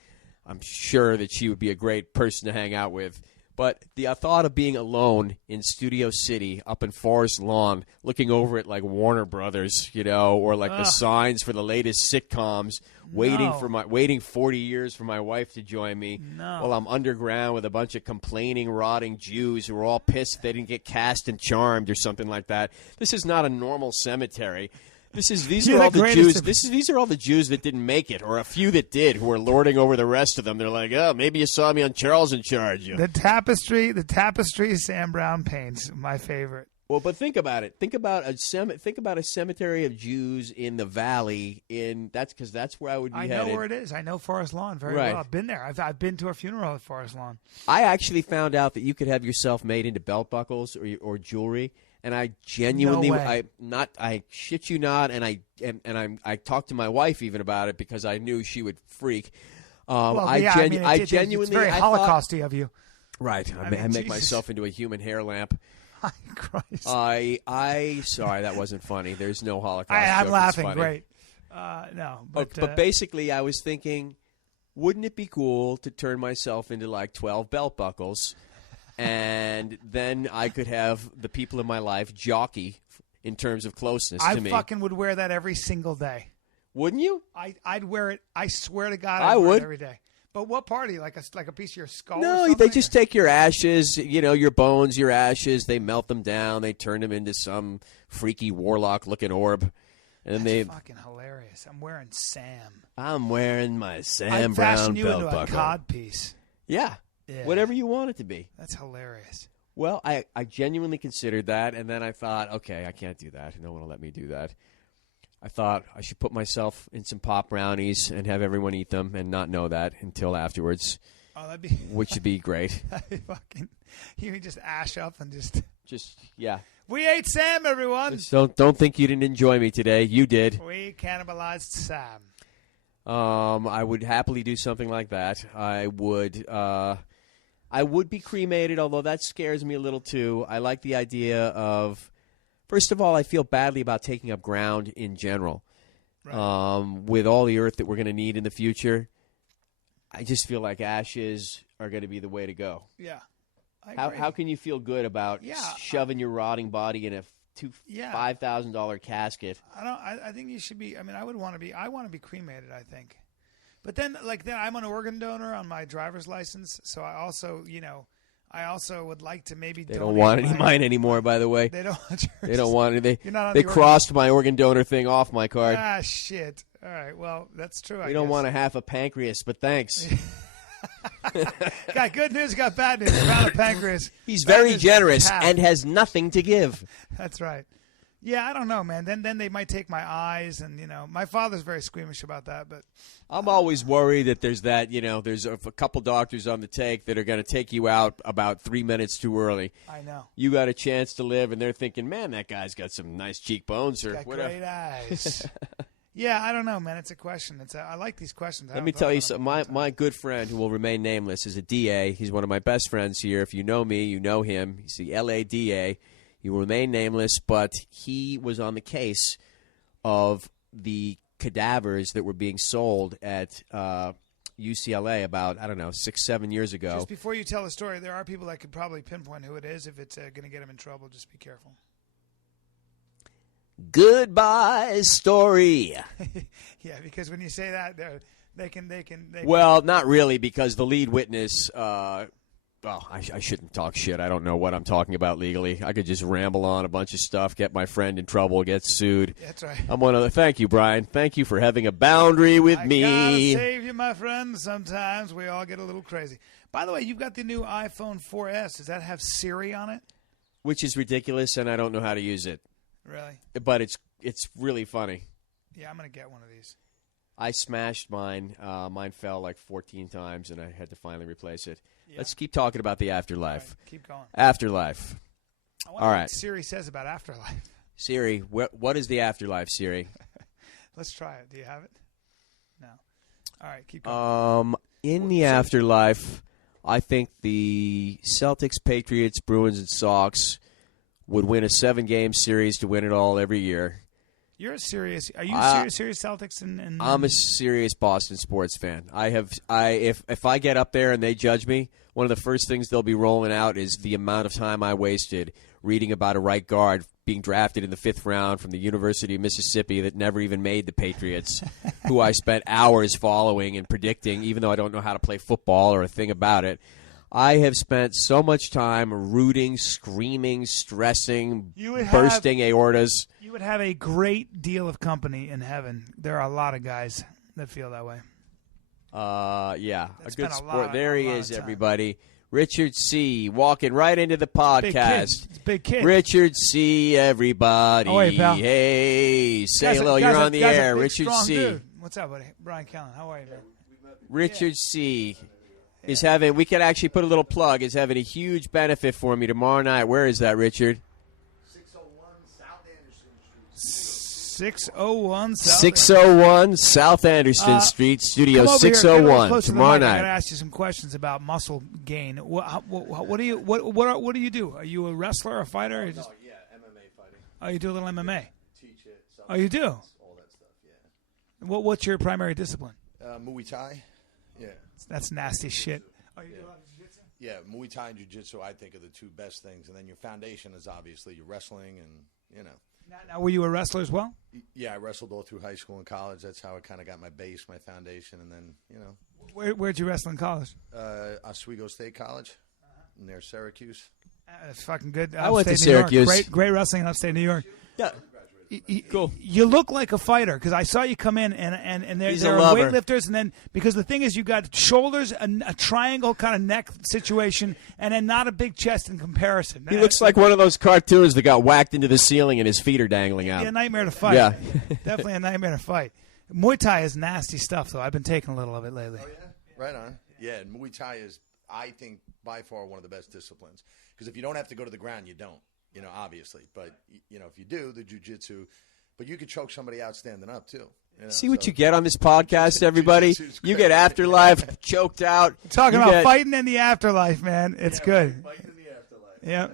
I'm sure that she would be a great person to hang out with. But the thought of being alone in Studio City up in Forest Lawn, looking over at like Warner Brothers, or like the signs for the latest sitcoms, waiting 40 years for my wife to join me while I'm underground with a bunch of complaining, rotting Jews who are all pissed they didn't get cast in Charmed or something like that. This is not a normal cemetery. These are all the Jews. These are all the Jews that didn't make it, or a few that did, who are lording over the rest of them. They're like, oh, maybe you saw me on Charles in Charge. The tapestry Sam Brown paints, my favorite. Well, but think about it. Think about a cemetery of Jews in the valley. Because that's where I would be headed. I know where it is. I know Forest Lawn very well. I've been there. I've been to a funeral at Forest Lawn. I actually found out that you could have yourself made into belt buckles or jewelry. And I genuinely, I shit you not, and I talked to my wife even about it because I knew she would freak. It's very Holocausty of you. Right, I make myself into a human hair lamp. Christ. Sorry, that wasn't funny. There's no Holocaust. I'm laughing. Great. No, but basically, I was thinking, wouldn't it be cool to turn myself into like 12 belt buckles? And then I could have the people in my life jockey in terms of closeness to me. I fucking would wear that every single day. Wouldn't you? I'd wear it. I swear to God, I would wear it every day. But what party? Like a piece of your skull? No, or something? They just take your ashes, your bones, your ashes. They melt them down. They turn them into some freaky warlock-looking orb. And That's fucking hilarious. I'm wearing Sam. I'm wearing my Sam I'd Brown fashion you belt into buckle. A cod piece. Yeah. Whatever you want it to be. That's hilarious. Well, I genuinely considered that, and then I thought, okay, I can't do that. No one will let me do that. I thought I should put myself in some pop brownies and have everyone eat them and not know that until afterwards. Oh, that'd be which would be great. That'd be fucking. You would just ash up and just yeah. We ate Sam, everyone. Just don't think you didn't enjoy me today. You did. We cannibalized Sam. I would happily do something like that. I would be cremated, although that scares me a little too. I like the idea of, first of all, I feel badly about taking up ground in general. Right. With all the earth that we're going to need in the future, I just feel like ashes are going to be the way to go. Yeah. I agree. How can you feel good about shoving your rotting body in a $5,000 casket? I think you should be. I mean, I want to be cremated, I think. But then I'm an organ donor on my driver's license, so I also would like to maybe. They don't want any mine anymore, by the way. They don't. They don't want any. They crossed my organ donor thing off my card. Ah, shit. All right. Well, that's true. We don't want a half a pancreas, but thanks. Got good news, got bad news. Found a pancreas. He's very generous and has nothing to give. That's right. Yeah, I don't know, man. Then they might take my eyes, and my father's very squeamish about that. But I'm always worried that there's a couple doctors on the take that are going to take you out about 3 minutes too early. I know. You got a chance to live, and they're thinking, man, that guy's got some nice cheekbones or got whatever. Great eyes. Yeah, I don't know, man. It's a question. I like these questions. Let me tell you something. My good friend, who will remain nameless, is a DA. He's one of my best friends here. If you know me, you know him. He's the LA DA. He will remain nameless, but he was on the case of the cadavers that were being sold at UCLA about, 6-7 years ago. Just before you tell the story, there are people that could probably pinpoint who it is. If it's going to get them in trouble, just be careful. Goodbye, story. Yeah, because when you say that, they can. Well, not really, because the lead witness. I shouldn't talk shit. I don't know what I'm talking about legally. I could just ramble on a bunch of stuff, get my friend in trouble, get sued. That's right. Thank you, Brian. Thank you for having a boundary with me. I gotta save you, my friend. Sometimes we all get a little crazy. By the way, you've got the new iPhone 4S. Does that have Siri on it? Which is ridiculous, and I don't know how to use it. Really? But it's really funny. Yeah, I'm gonna get one of these. I smashed mine. Mine fell like 14 times, and I had to finally replace it. Yeah. Let's keep talking about the afterlife. Right, keep going. Afterlife. I wonder what Siri says about afterlife. Siri, what is the afterlife, Siri? Let's try it. Do you have it? No. All right, keep going. In the afterlife, I think the Celtics, Patriots, Bruins, and Sox would win a 7-game series to win it all every year. You're a serious. Are you serious Celtics? And I'm a serious Boston sports fan. If I get up there and they judge me, one of the first things they'll be rolling out is the amount of time I wasted reading about a right guard being drafted in the 5th round from the University of Mississippi that never even made the Patriots, who I spent hours following and predicting, even though I don't know how to play football or a thing about it. I have spent so much time rooting, screaming, stressing, bursting aortas. You would have a great deal of company in heaven. There are a lot of guys that feel that way. Yeah, That's a good been a sport. lot- There he a lot is, of time. everybody. Richard C. walking right into the podcast. It's a big kid. Richard C. Everybody. How are you, pal? Hey, say Guy's a- hello. guy's You're a- on the guy's a air. big, Richard strong C. dude. What's up, buddy? Brian Callen. How are you, man? Richard C. is having. We could actually put a little plug. Is having a huge benefit for me tomorrow night. Where is that, Richard? 601 South. 601 South Anderson Street, Studio Come over here, get a little 601 closer to the tomorrow mic. I got to night. ask you some questions about muscle gain. What do you do? Are you a wrestler, or a fighter? Or you just, yeah, MMA fighting. oh, you do a little MMA. Teach it. Oh, you do. All that stuff, yeah. What's your primary discipline? Muay Thai. Yeah. That's nasty shit. Oh, you do a lot of jiu-jitsu? Yeah, Muay Thai and Jiu-Jitsu, I think, are the two best things. And then your foundation is obviously your wrestling and, you know. Now, were you a wrestler as well? Yeah, I wrestled all through high school and college. That's how I kind of got my base, my foundation. And then, you know. Where'd you wrestle in college? Oswego State College near Syracuse. That's fucking good. I went to Upstate New York. Syracuse. Great wrestling in upstate New York. Yeah. Cool. You look like a fighter because I saw you come in and He's there a are lover. weightlifters, and then because the thing is you got shoulders, a triangle kind of neck situation, and then not a big chest in comparison. He looks like one of those cartoons that got whacked into the ceiling and his feet are dangling out. a nightmare to fight. Yeah. Definitely a nightmare to fight. Muay Thai is nasty stuff, though. I've been taking a little of it lately. Oh, yeah? Right on. Yeah, and Muay Thai is, I think, by far one of the best disciplines. Because if you don't have to go to the ground, you don't, you know, obviously. But, you know, if you do, the jiu-jitsu, but you could choke somebody out standing up, too. You know, See what you get on this podcast, everybody? Jiu-jitsu's You great. get afterlife, choked out. Talking You about get- fighting in the afterlife, man. It's good. Fighting in the afterlife. Yeah.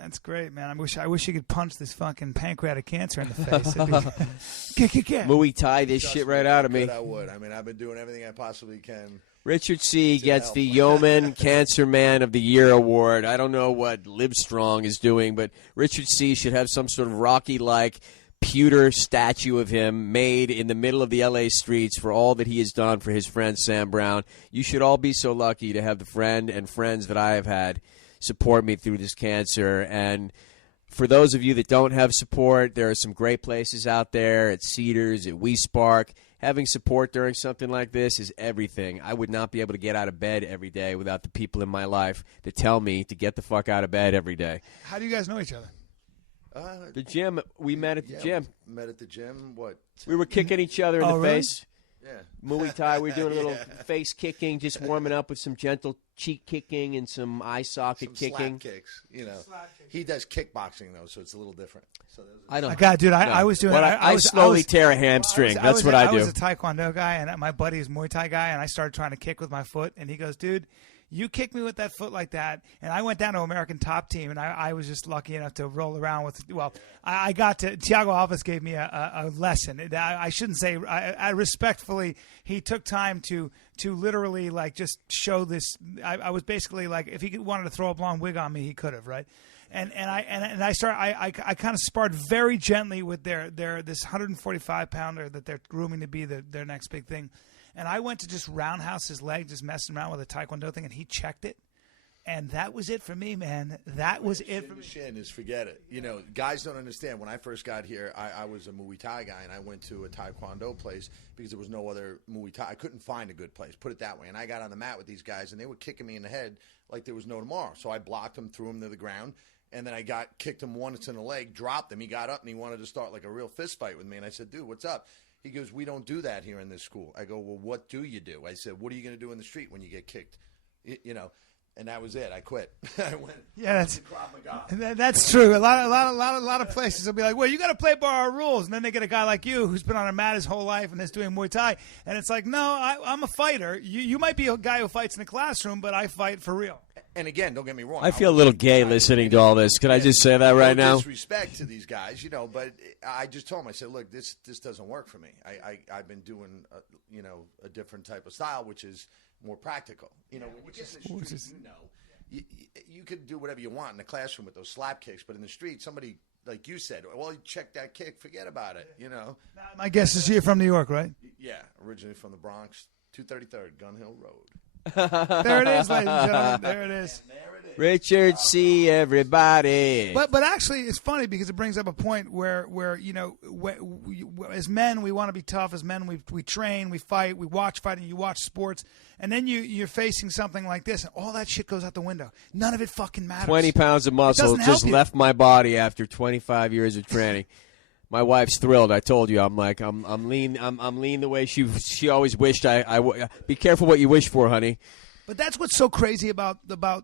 That's great, man. I wish you could punch this fucking pancreatic cancer in the face. It'd be- Muay Thai this Trust shit me, right out of me. I would. I mean, I've been doing everything I possibly can. Richard C. gets help. the Yeoman Cancer Man of the Year award. I don't know what Livestrong is doing, but Richard C. should have some sort of Rocky-like pewter statue of him made in the middle of the L.A. streets for all that he has done for his friend Sam Brown. You should all be so lucky to have the friend and friends that I have had support me through this cancer. And for those of you that don't have support, there are some great places out there at Cedars, at We Spark. Having support during something like this is everything. I would not be able to get out of bed every day without the people in my life that tell me to get the fuck out of bed every day. How do you guys know each other? The gym, we met at the gym. Met at the gym. What? We were kicking each other in Oh, the really? face. Yeah. Muay Thai, we were doing a little face kicking, just warming up with some gentle cheek kicking and some eye socket Some kicking. slap kicks. You know, he does kickboxing though, so it's a little different. So those are- I don't. God, dude, no. I was doing. Well, I slowly was- tear a hamstring. I That's was what a- I do. I was a Taekwondo guy, and my buddy is a Muay Thai guy, and I started trying to kick with my foot, and he goes, "Dude, you kick me with that foot like that." And I went down to American Top Team, and I was just lucky enough to roll around with. Well, I got to. Thiago Alves gave me a lesson. I shouldn't say. I respectfully, he took time to literally like just show this. I was basically like, if he wanted to throw a blonde wig on me, he could have, right? And I kind of sparred very gently with their this 145 pounder that they're grooming to be their next big thing. And I went to just roundhouse his leg, just messing around with a Taekwondo thing, and he checked it. And that was it for me, man. That was it for me. Shin is forget it. You know, guys don't understand. When I first got here, I was a Muay Thai guy, and I went to a Taekwondo place because there was no other Muay Thai. I couldn't find a good place, put it that way. And I got on the mat with these guys, and they were kicking me in the head like there was no tomorrow. So I blocked them, threw them to the ground, and then I kicked him once in the leg, dropped him. He got up, and he wanted to start like a real fist fight with me. And I said, dude, what's up? He goes, we don't do that here in this school. I go, well, what do you do? I said, what are you going to do in the street when you get kicked? You know, And that was it. I quit. I went. Yeah, to Krav Maga. that's true. A lot of places will be like, well, you got to play by our rules, and then they get a guy like you who's been on a mat his whole life and is doing Muay Thai, and it's like, no, I'm a fighter. You might be a guy who fights in the classroom, but I fight for real. And again, don't get me wrong. I feel a little gay listening to all this. Can I just say that right now? Disrespect to these guys, but I just told them, I said, look, this doesn't work for me. I've been doing, a different type of style, which is more practical. When you get in the street, you could do whatever you want in the classroom with those slap kicks, but in the street, somebody, like you said, well, check that kick, forget about it, Now, my guess is you're from New York, right? Yeah, originally from the Bronx, 233rd Gun Hill Road. There it is, ladies and gentlemen. There it is. Richard C. Everybody. But actually, it's funny because it brings up a point where as men we want to be tough. As men we train, we fight, we watch fighting. You watch sports, and then you're facing something like this, and all that shit goes out the window. None of it fucking matters. 20 pounds of muscle just left my body after 25 years of training. My wife's thrilled. I told you, I'm lean. I'm lean the way she always wished. Be careful what you wish for, honey. But that's what's so crazy about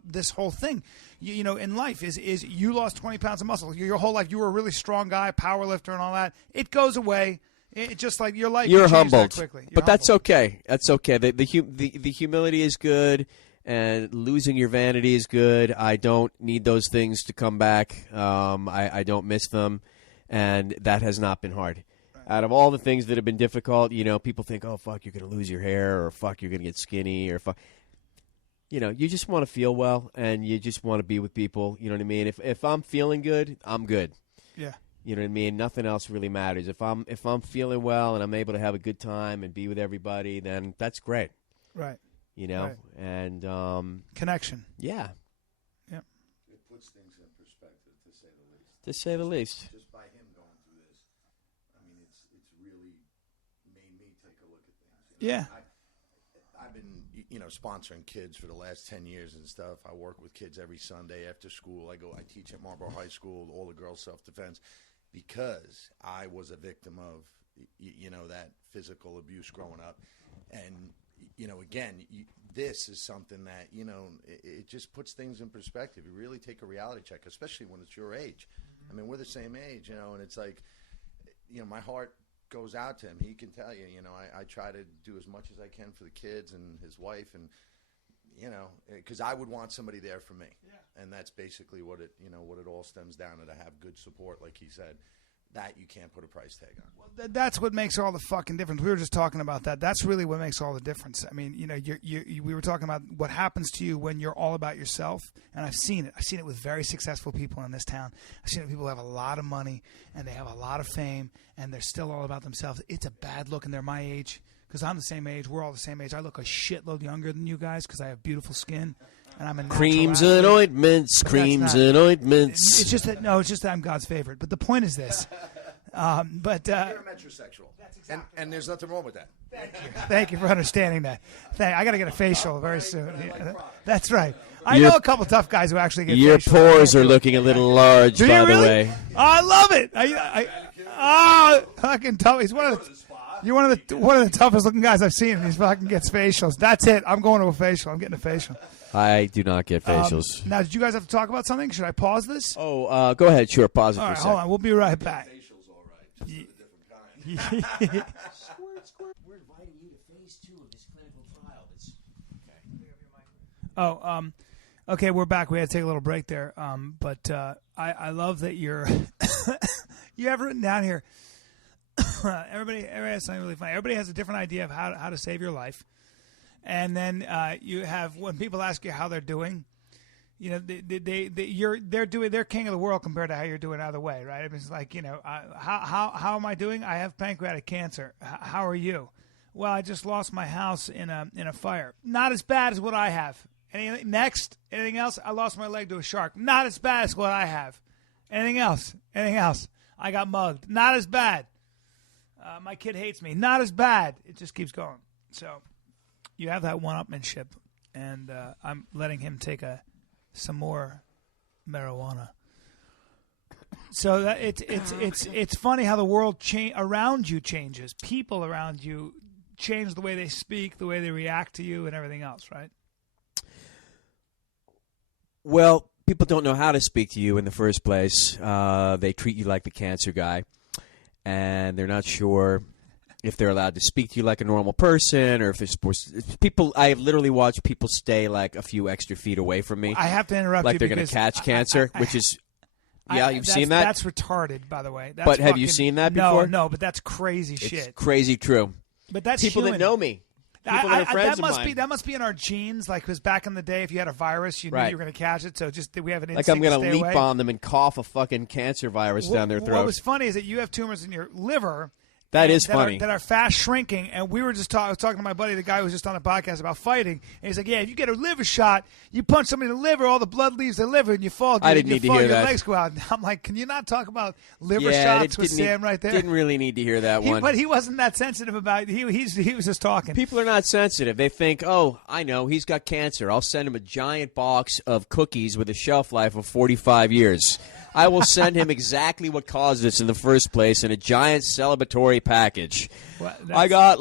this whole thing. In life is you lost 20 pounds of muscle. Your whole life you were a really strong guy, power lifter, and all that. It goes away. It just like your life. You're humbled, quickly. But that's okay. That's okay. The humility is good, and losing your vanity is good. I don't need those things to come back. I don't miss them. And that has not been hard. Right. Out of all the things that have been difficult, people think, oh, fuck, you're going to lose your hair, or fuck, you're going to get skinny, or fuck. You just want to feel well, and you just want to be with people. You know what I mean? If I'm feeling good, I'm good. Yeah. You know what I mean? Nothing else really matters. If I'm feeling well and I'm able to have a good time and be with everybody, then that's great. Right. Right. And connection. Yeah. Yeah. It puts things in perspective, to say the least. To say the least. Just by him going through this, I mean, it's really made me take a look at things. Yeah. I've been, sponsoring kids for the last 10 years and stuff. I work with kids every Sunday after school. I teach at Marlboro High School, all the girls self-defense, because I was a victim of, that physical abuse growing up. And, again, this is something that, it just puts things in perspective. You really take a reality check, especially when it's your age. I mean, we're the same age, and it's like, my heart goes out to him. He can tell you, I try to do as much as I can for the kids and his wife, and because I would want somebody there for me. Yeah. And that's basically what it all stems down to have good support, like he said. That you can't put a price tag on. Well, that's what makes all the fucking difference. We were just talking about that. That's really what makes all the difference. I mean, we were talking about what happens to you when you're all about yourself, and I've seen it. I've seen it with very successful people in this town. I've seen it with people who have a lot of money and they have a lot of fame, and they're still all about themselves. It's a bad look, and they're my age because I'm the same age. We're all the same age. I look a shitload younger than you guys because I have beautiful skin. And I'm a creams and ointments, and ointments. It's just that I'm God's favorite. But the point is this. You're a metrosexual. And there's nothing wrong with that. Thank you for understanding that. I got to get a facial very soon. Yeah, that's right. I know a couple tough guys who actually get your facials. Your pores are looking a little large, by the way. Oh, I love it. Fucking tough. He's you're one of the toughest looking guys I've seen. He fucking gets facials. That's it. I'm going to a facial. I'm getting a facial. I do not get facials. Now, did you guys have to talk about something? Should I pause this? Oh, go ahead. Sure, pause it for a second. Hold on. We'll be right back. Facials, all right. Just a different kind. We're inviting you to phase 2 of this clinical trial. Okay, we're back. We had to take a little break there. But I love that you're you have written down here. Everybody has something really funny. Everybody has a different idea of how to save your life. And then you have when people ask you how they're doing, they're king of the world compared to how you're doing either way, right? I mean, it's like how am I doing? I have pancreatic cancer. How are you? Well, I just lost my house in a fire. Not as bad as what I have. Anything else? I lost my leg to a shark. Not as bad as what I have. Anything else? I got mugged. Not as bad. My kid hates me. Not as bad. It just keeps going. So. You have that one-upmanship, and I'm letting him take some more marijuana. So that it's funny how the world around you changes. People around you change the way they speak, the way they react to you, and everything else, right? Well, people don't know how to speak to you in the first place. They treat you like the cancer guy, and they're not sure if they're allowed to speak to you like a normal person, or if they're supposed to. People, I have literally watched people stay like a few extra feet away from me. I have to interrupt you. Like they're going to catch cancer, which is, you've seen that? That's retarded, by the way. That's but have you seen that before? No, but that's crazy shit. It's crazy true. But that's people human. that know me. People that are friends of mine. That must be in our genes. Like, because back in the day, if you had a virus, you knew you were going to catch it. So just we have an instinct. Like I'm going to leap away. on them and cough a fucking cancer virus down their throat. What was funny is that you have tumors in your liver. That is funny. That are fast shrinking. And we were just I was talking to my buddy, the guy who was just on a podcast about fighting. And he's like, yeah, if you get a liver shot, you punch somebody in the liver, all the blood leaves the liver, and you fall. I didn't need to hear your that. Legs go out. And I'm like, can you not talk about liver shots with Sam right there? Didn't really need to hear that one. But he wasn't that sensitive about it. He was just talking. People are not sensitive. They think, oh, I know, he's got cancer. I'll send him a giant box of cookies with a shelf life of 45 years. I will send him exactly what caused this in the first place in a giant celebratory package. Well, I got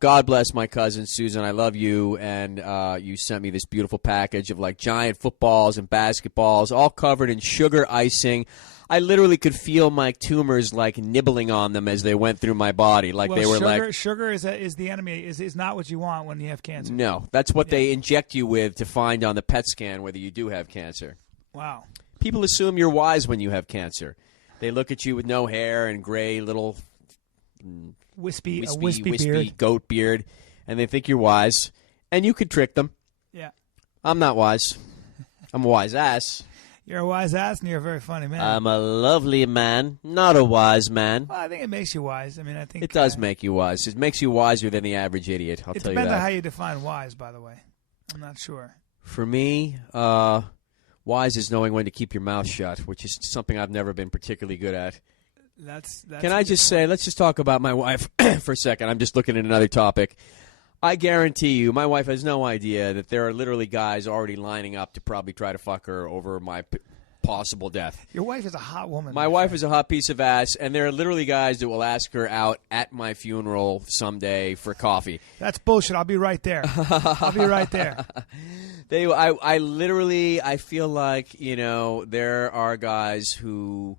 God bless my cousin Susan, I love you, and you sent me this beautiful package of like giant footballs and basketballs, all covered in sugar icing. I literally could feel my tumors like nibbling on them as they went through my body, like they were sugar is the enemy. Is not what you want when you have cancer. No, that's what they inject you with to find on the PET scan whether you do have cancer. Wow. People assume you're wise when you have cancer. They look at you with no hair and gray little wispy beard. Goat beard, and they think you're wise. And you could trick them. Yeah. I'm not wise. I'm a wise ass. You're a wise ass, and you're a very funny man. I'm a lovely man, not a wise man. Well, I think it makes you wise. I mean, I think it does make you wise. It makes you wiser than the average idiot. I'll tell you that. It depends on how you define wise, by the way. I'm not sure. For me, wise is knowing when to keep your mouth shut, which is something I've never been particularly good at. Can I just say, let's just talk about my wife for a second. I'm just looking at another topic. I guarantee you, my wife has no idea that there are literally guys already lining up to probably try to fuck her over my possible death. Your wife is a hot woman. My wife is a hot piece of ass, and there are literally guys that will ask her out at my funeral someday for coffee. That's bullshit. I'll be right there. I'll be right there. I feel like, there are guys who,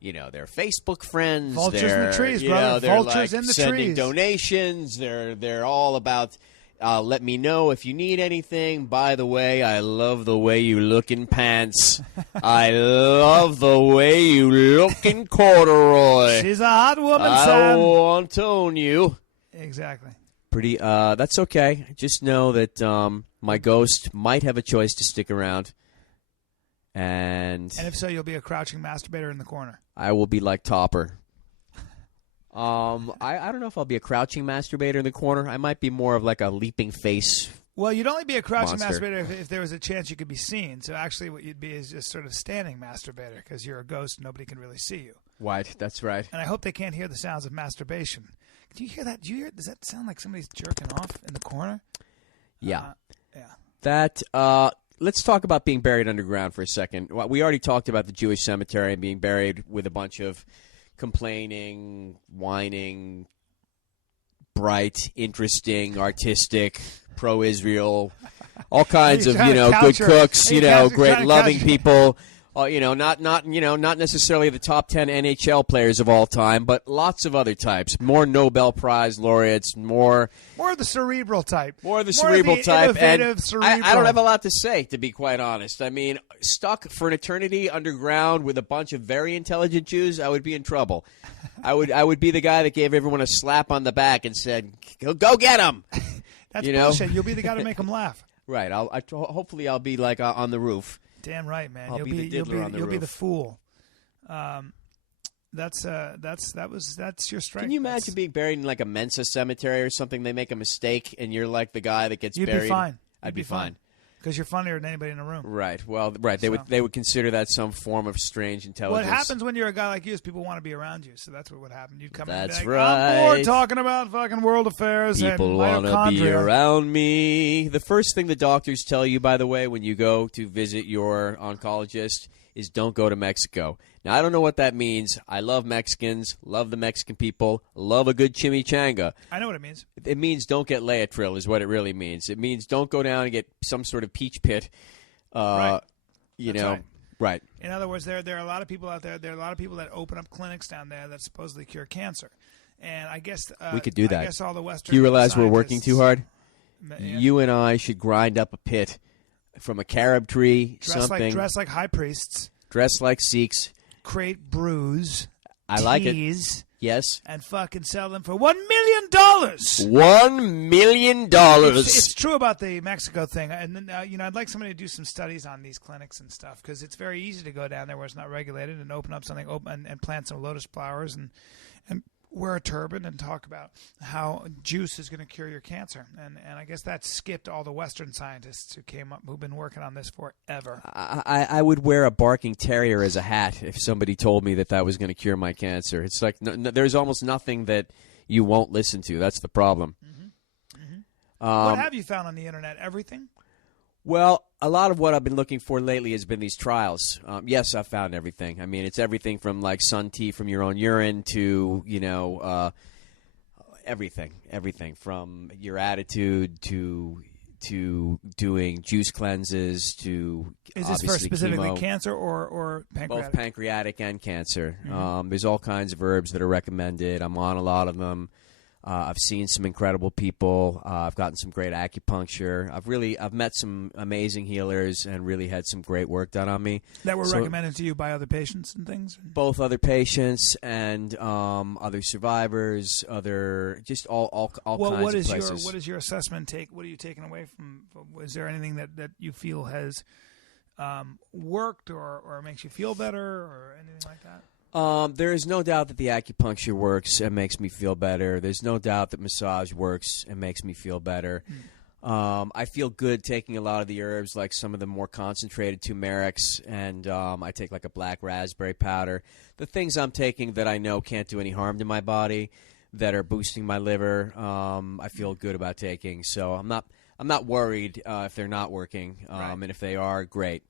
they're Facebook friends. Vultures in the trees, brother. They're Vultures in the sending trees. Donations. They're all about, let me know if you need anything. By the way, I love the way you look in pants. I love the way you look in corduroy. She's a hot woman, I Sam. want to own you. Exactly. That's okay. Just know that my ghost might have a choice to stick around. And if so, you'll be a crouching masturbator in the corner. I will be like Topper. I don't know if I'll be a crouching masturbator in the corner. I might be more of like a leaping face. Well, you'd only be a crouching monster. masturbator if there was a chance you could be seen. So actually what you'd be is just sort of standing masturbator because you're a ghost and nobody can really see you. Right, that's right. And I hope they can't hear the sounds of masturbation. Do you hear that? Does that sound like somebody's jerking off in the corner? Yeah. Yeah. That, let's talk about being buried underground for a second. Well, we already talked about the Jewish cemetery and being buried with a bunch of complaining, whining, bright, interesting, artistic, pro-Israel, all kinds of, good cooks, great loving people. Not necessarily the top 10 NHL players of all time, but lots of other types. More Nobel Prize laureates, more of the cerebral type. More of the cerebral type. And cerebral. I don't have a lot to say, to be quite honest. I mean, stuck for an eternity underground with a bunch of very intelligent Jews, I would be in trouble. I would be the guy that gave everyone a slap on the back and said, "Go get him." That's bullshit. You'll be the guy to make them laugh. Right. Hopefully I'll be like on the roof. Damn right, man. I'll be the diddler on the roof. You'll be the fool. That's your strength. Can you imagine being buried in like a Mensa cemetery or something? They make a mistake and you're like the guy that gets buried. You'd be fine. I'd be fine. Because you're funnier than anybody in the room. Right. Well, right. They would consider that some form of strange intelligence. What happens when you're a guy like you is people want to be around you. So that's what would happen. You'd come in and be like, right. I'm bored talking about fucking world affairs People and want to be around me. The first thing the doctors tell you, by the way, when you go to visit your oncologist is don't go to Mexico. Now, I don't know what that means. I love Mexicans, love the Mexican people, love a good chimichanga. I know what it means. It means don't get Laetrile is what it really means. It means don't go down and get some sort of peach pit Right. You That's know, right. right. In other words, there are a lot of people out there. There are a lot of people that open up clinics down there that supposedly cure cancer. And I guess We could do that. I guess all the Western. Do you realize we're working scientists- too hard? Yeah. You and I should grind up a pit from a carob tree, something. Dress like high priests. Dress like Sikhs. Create brews. I like it. teas, Yes. And fucking sell them for $1 million. $1 million. It's true about the Mexico thing, and then I'd like somebody to do some studies on these clinics and stuff because it's very easy to go down there where it's not regulated and open up something and plant some lotus flowers and wear a turban and talk about how juice is going to cure your cancer. And I guess that skipped all the Western scientists who've been working on this forever. I would wear a barking terrier as a hat if somebody told me that was going to cure my cancer. It's like there's almost nothing that you won't listen to. That's the problem. What have you found on the internet? Everything? Well, a lot of what I've been looking for lately has been these trials. Yes, I've found everything. I mean, it's everything from like sun tea from your own urine to, everything from your attitude to doing juice cleanses to Is this for obviously specifically chemo. cancer or pancreatic? Both pancreatic and cancer. There's all kinds of herbs that are recommended. I'm on a lot of them. I've seen some incredible people. I've gotten some great acupuncture. I've met some amazing healers and really had some great work done on me. That were recommended to you by other patients and things? Both other patients and other survivors, just all kinds of places. What is your assessment take? What are you taking away from? Is there anything that you feel has worked or makes you feel better or anything like that? There is no doubt that the acupuncture works and makes me feel better. There's no doubt that massage works and makes me feel better. I feel good taking a lot of the herbs, like some of the more concentrated turmerics, and I take like a black raspberry powder. The things I'm taking that I know can't do any harm to my body, that are boosting my liver, I feel good about taking. So I'm not worried if they're not working, and if they are, great.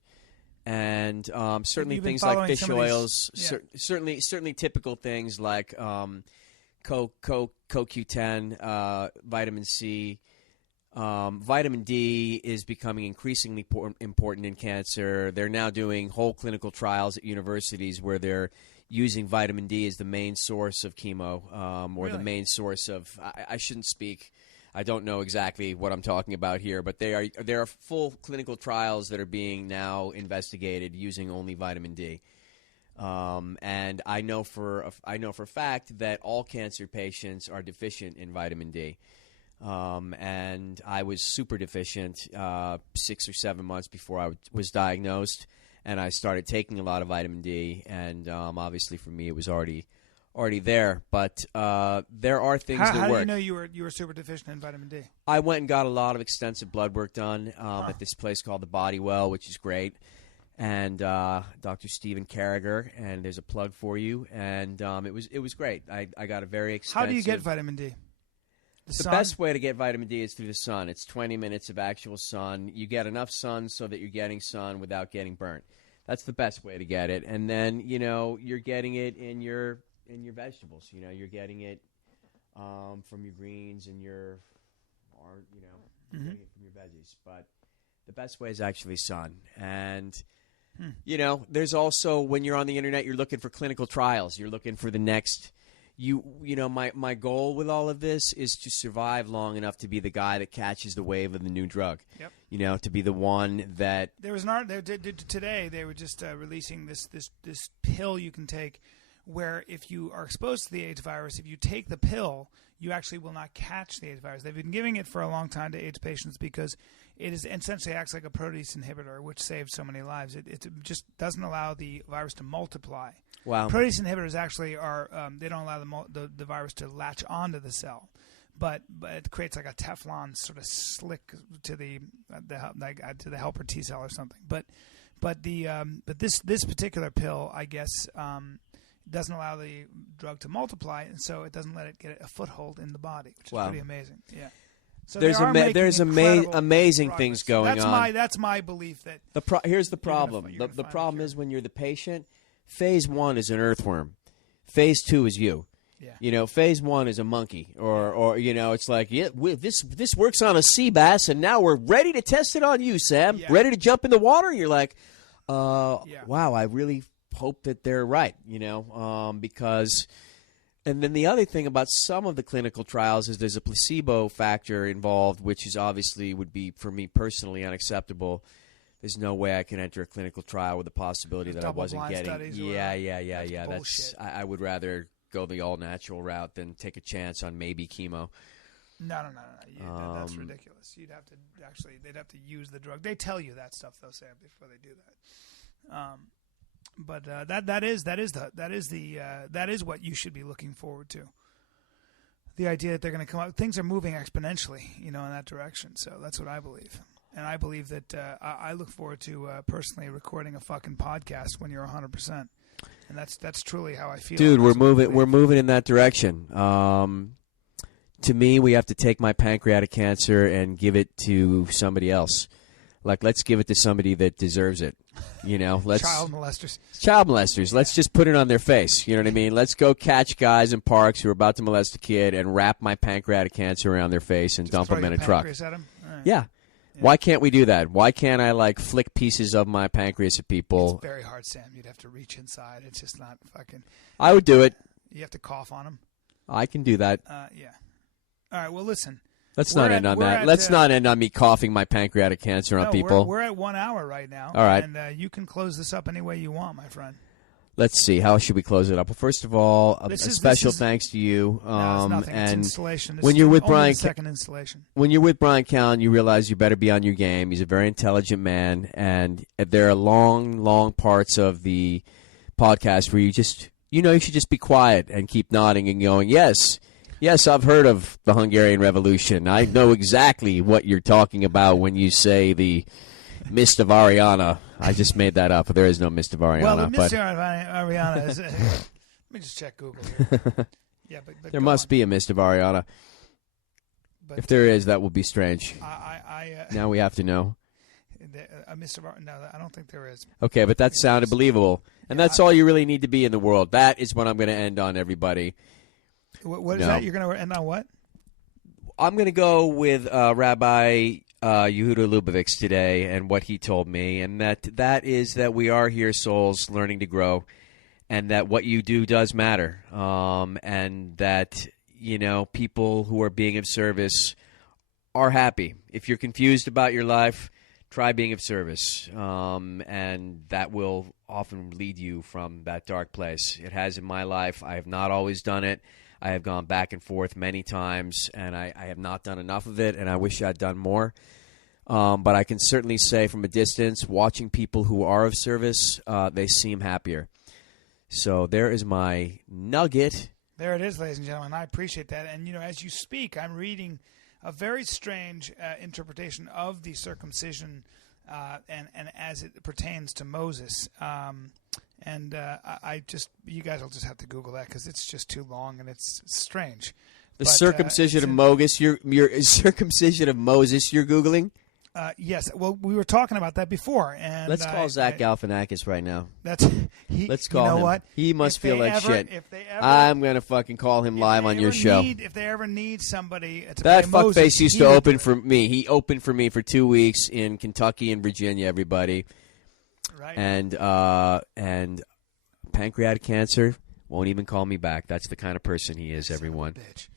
And certainly things like fish oils, certainly typical things like CoQ10, vitamin C. Vitamin D is becoming increasingly important in cancer. They're now doing whole clinical trials at universities where they're using vitamin D as the main source of chemo or the main source of I shouldn't speak. I don't know exactly what I'm talking about here, but there are full clinical trials that are being now investigated using only vitamin D. And I know for a fact that all cancer patients are deficient in vitamin D. And I was super deficient 6 or 7 months before I was diagnosed, and I started taking a lot of vitamin D. And obviously, for me, it was already there. But there are things that work. How do you know you were super deficient in vitamin D? I went and got a lot of extensive blood work done at this place called the Body Well, which is great. And Dr. Stephen Carragher, and there's a plug for you. And it was great. I got a very expensive. How do you get vitamin D? The best way to get vitamin D is through the sun. It's 20 minutes of actual sun. You get enough sun so that you're getting sun without getting burnt. That's the best way to get it. And then, you're getting it in your vegetables. You're getting it from your greens and getting it from your veggies. But the best way is actually sun. And, there's also, when you're on the internet, you're looking for clinical trials. You're looking for the next... my goal with all of this is to survive long enough to be the guy that catches the wave of the new drug. Yep. To be the one that there was today they were just releasing this pill you can take, where if you are exposed to the AIDS virus, if you take the pill, you actually will not catch the AIDS virus. They've been giving it for a long time to AIDS patients because it essentially acts like a protease inhibitor, which saves so many lives. It just doesn't allow the virus to multiply. Wow. Protease inhibitors actually are they don't allow the virus to latch onto the cell, but it creates like a Teflon sort of slick to the helper T cell or something. But this particular pill, I guess, doesn't allow the drug to multiply, and so it doesn't let it get a foothold in the body, which is pretty amazing. Yeah. So there's amazing progress. things going on. That's my belief that here's the problem. The problem is when you're the patient. Phase 1 is an earthworm. Phase 2 is you. Yeah. You know, phase 1 is a monkey, or you know, it's like, yeah, this works on a sea bass, and now we're ready to test it on you, Sam. Yeah. Ready to jump in the water? You're like, Yeah. wow, I really hope that they're right, you know, because. And then the other thing about some of the clinical trials is there's a placebo factor involved, which is obviously would be, for me personally, unacceptable. There's no way I can enter a clinical trial with the possibility that I wasn't Double-blind getting. studies or Yeah. bullshit. I would rather go the all-natural route than take a chance on maybe chemo. No. That's ridiculous. You'd have to they'd have to use the drug. They tell you that stuff though, Sam, before they do that. But that is what you should be looking forward to. The idea that they're going to come up, things are moving exponentially, you know, in that direction. So that's what I believe, and I believe that I look forward to personally recording a fucking podcast when you're 100%, and that's truly how I feel. Dude, we're moving in that direction. To me, we have to take my pancreatic cancer and give it to somebody else. Like, let's give it to somebody that deserves it. You know, let's child molesters. Let's just put it on their face. You know what I mean? Let's go catch guys in parks who are about to molest a kid and wrap my pancreatic cancer around their face and dump them in a truck. At 'em? All right. Yeah. Why can't we do that? Why can't I like flick pieces of my pancreas at people? It's very hard, Sam. You'd have to reach inside. It's just not fucking. I would do it. You have to cough on them. I can do that. Yeah. All right. Well, listen. Let's not end on that. Let's not end on me coughing my pancreatic cancer on people. We're at 1 hour right now. All right. And you can close this up any way you want, my friend. Let's see. How should we close it up? Well, first of all, a special thanks to you. No, it's nothing. And it's installation. When you're with Brian, second installation. When you're with Brian Callen, you realize you better be on your game. He's a very intelligent man, and there are long parts of the podcast where you should just be quiet and keep nodding and going, yes. Yes, I've heard of the Hungarian Revolution. I know exactly what you're talking about when you say the Mist of Ariana. I just made that up. There is no Mist of Ariana. Well, the Mist of Ariana is... let me just check Google here. Yeah, but there must be a Mist of Ariana. But if there is, that will be strange. Now we have to know. A Mist of Ariana... No, I don't think there is. Okay, but that sounded believable. And that's all you really need to be in the world. That is what I'm going to end on, everybody. What is that? You're going to end on what? I'm going to go with Rabbi Yehuda Lubavitch today and what he told me, and that is that we are here souls learning to grow, and that what you do does matter, and that, you know, people who are being of service are happy. If you're confused about your life, try being of service, and that will often lead you from that dark place. It has in my life. I have not always done it. I have gone back and forth many times, and I have not done enough of it, and I wish I'd done more. But I can certainly say from a distance, watching people who are of service, they seem happier. So there is my nugget. There it is, ladies and gentlemen. I appreciate that. And, you know, as you speak, I'm reading a very strange interpretation of the circumcision and as it pertains to Moses. You guys will just have to Google that because it's just too long and it's strange. The circumcision of Moses, your circumcision of Moses, you're Googling? Yes. Well, we were talking about that before, and let's call Zach Galifianakis right now. Let's call him. You know what? He must feel like shit. If I'm gonna fucking call him live on your show. If they ever need somebody to that play Moses, fuckface used to open for me. He opened for me for 2 weeks in Kentucky and Virginia. Everybody, right? And pancreatic cancer won't even call me back. That's the kind of person he is. Everyone. Bitch.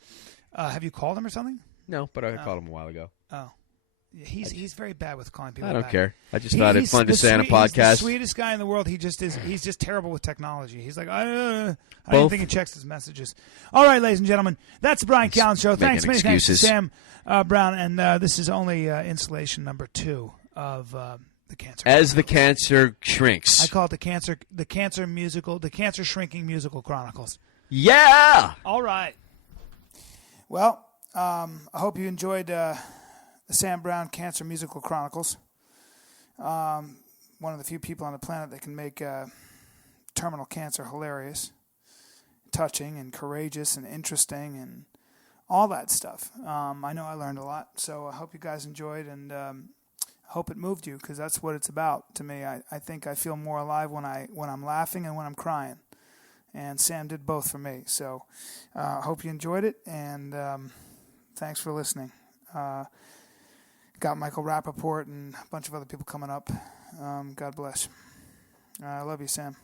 Have you called him or something? No, but I called him a while ago. Oh. He's very bad with calling people. I don't back. care. I just thought it's fun to say on a podcast. He's the sweetest guy in the world. He's just terrible with technology. He's like, I don't think he checks his messages. All right, ladies and gentlemen, that's the Brian Callen Show. Thanks to Sam Brown, and this is only installation number 2 of the cancer. As the cancer shrinks, I call it the cancer shrinking musical chronicles. Yeah. All right. Well, I hope you enjoyed. The Sam Brown Cancer Musical Chronicles. One of the few people on the planet that can make terminal cancer hilarious, touching, and courageous, and interesting, and all that stuff. I know I learned a lot, so I hope you guys enjoyed, and I hope it moved you, because that's what it's about to me. I think I feel more alive when I'm laughing and when I'm crying. and Sam did both for me. So hope you enjoyed it, and thanks for listening. Got Michael Rappaport and a bunch of other people coming up. God bless. I love you, Sam.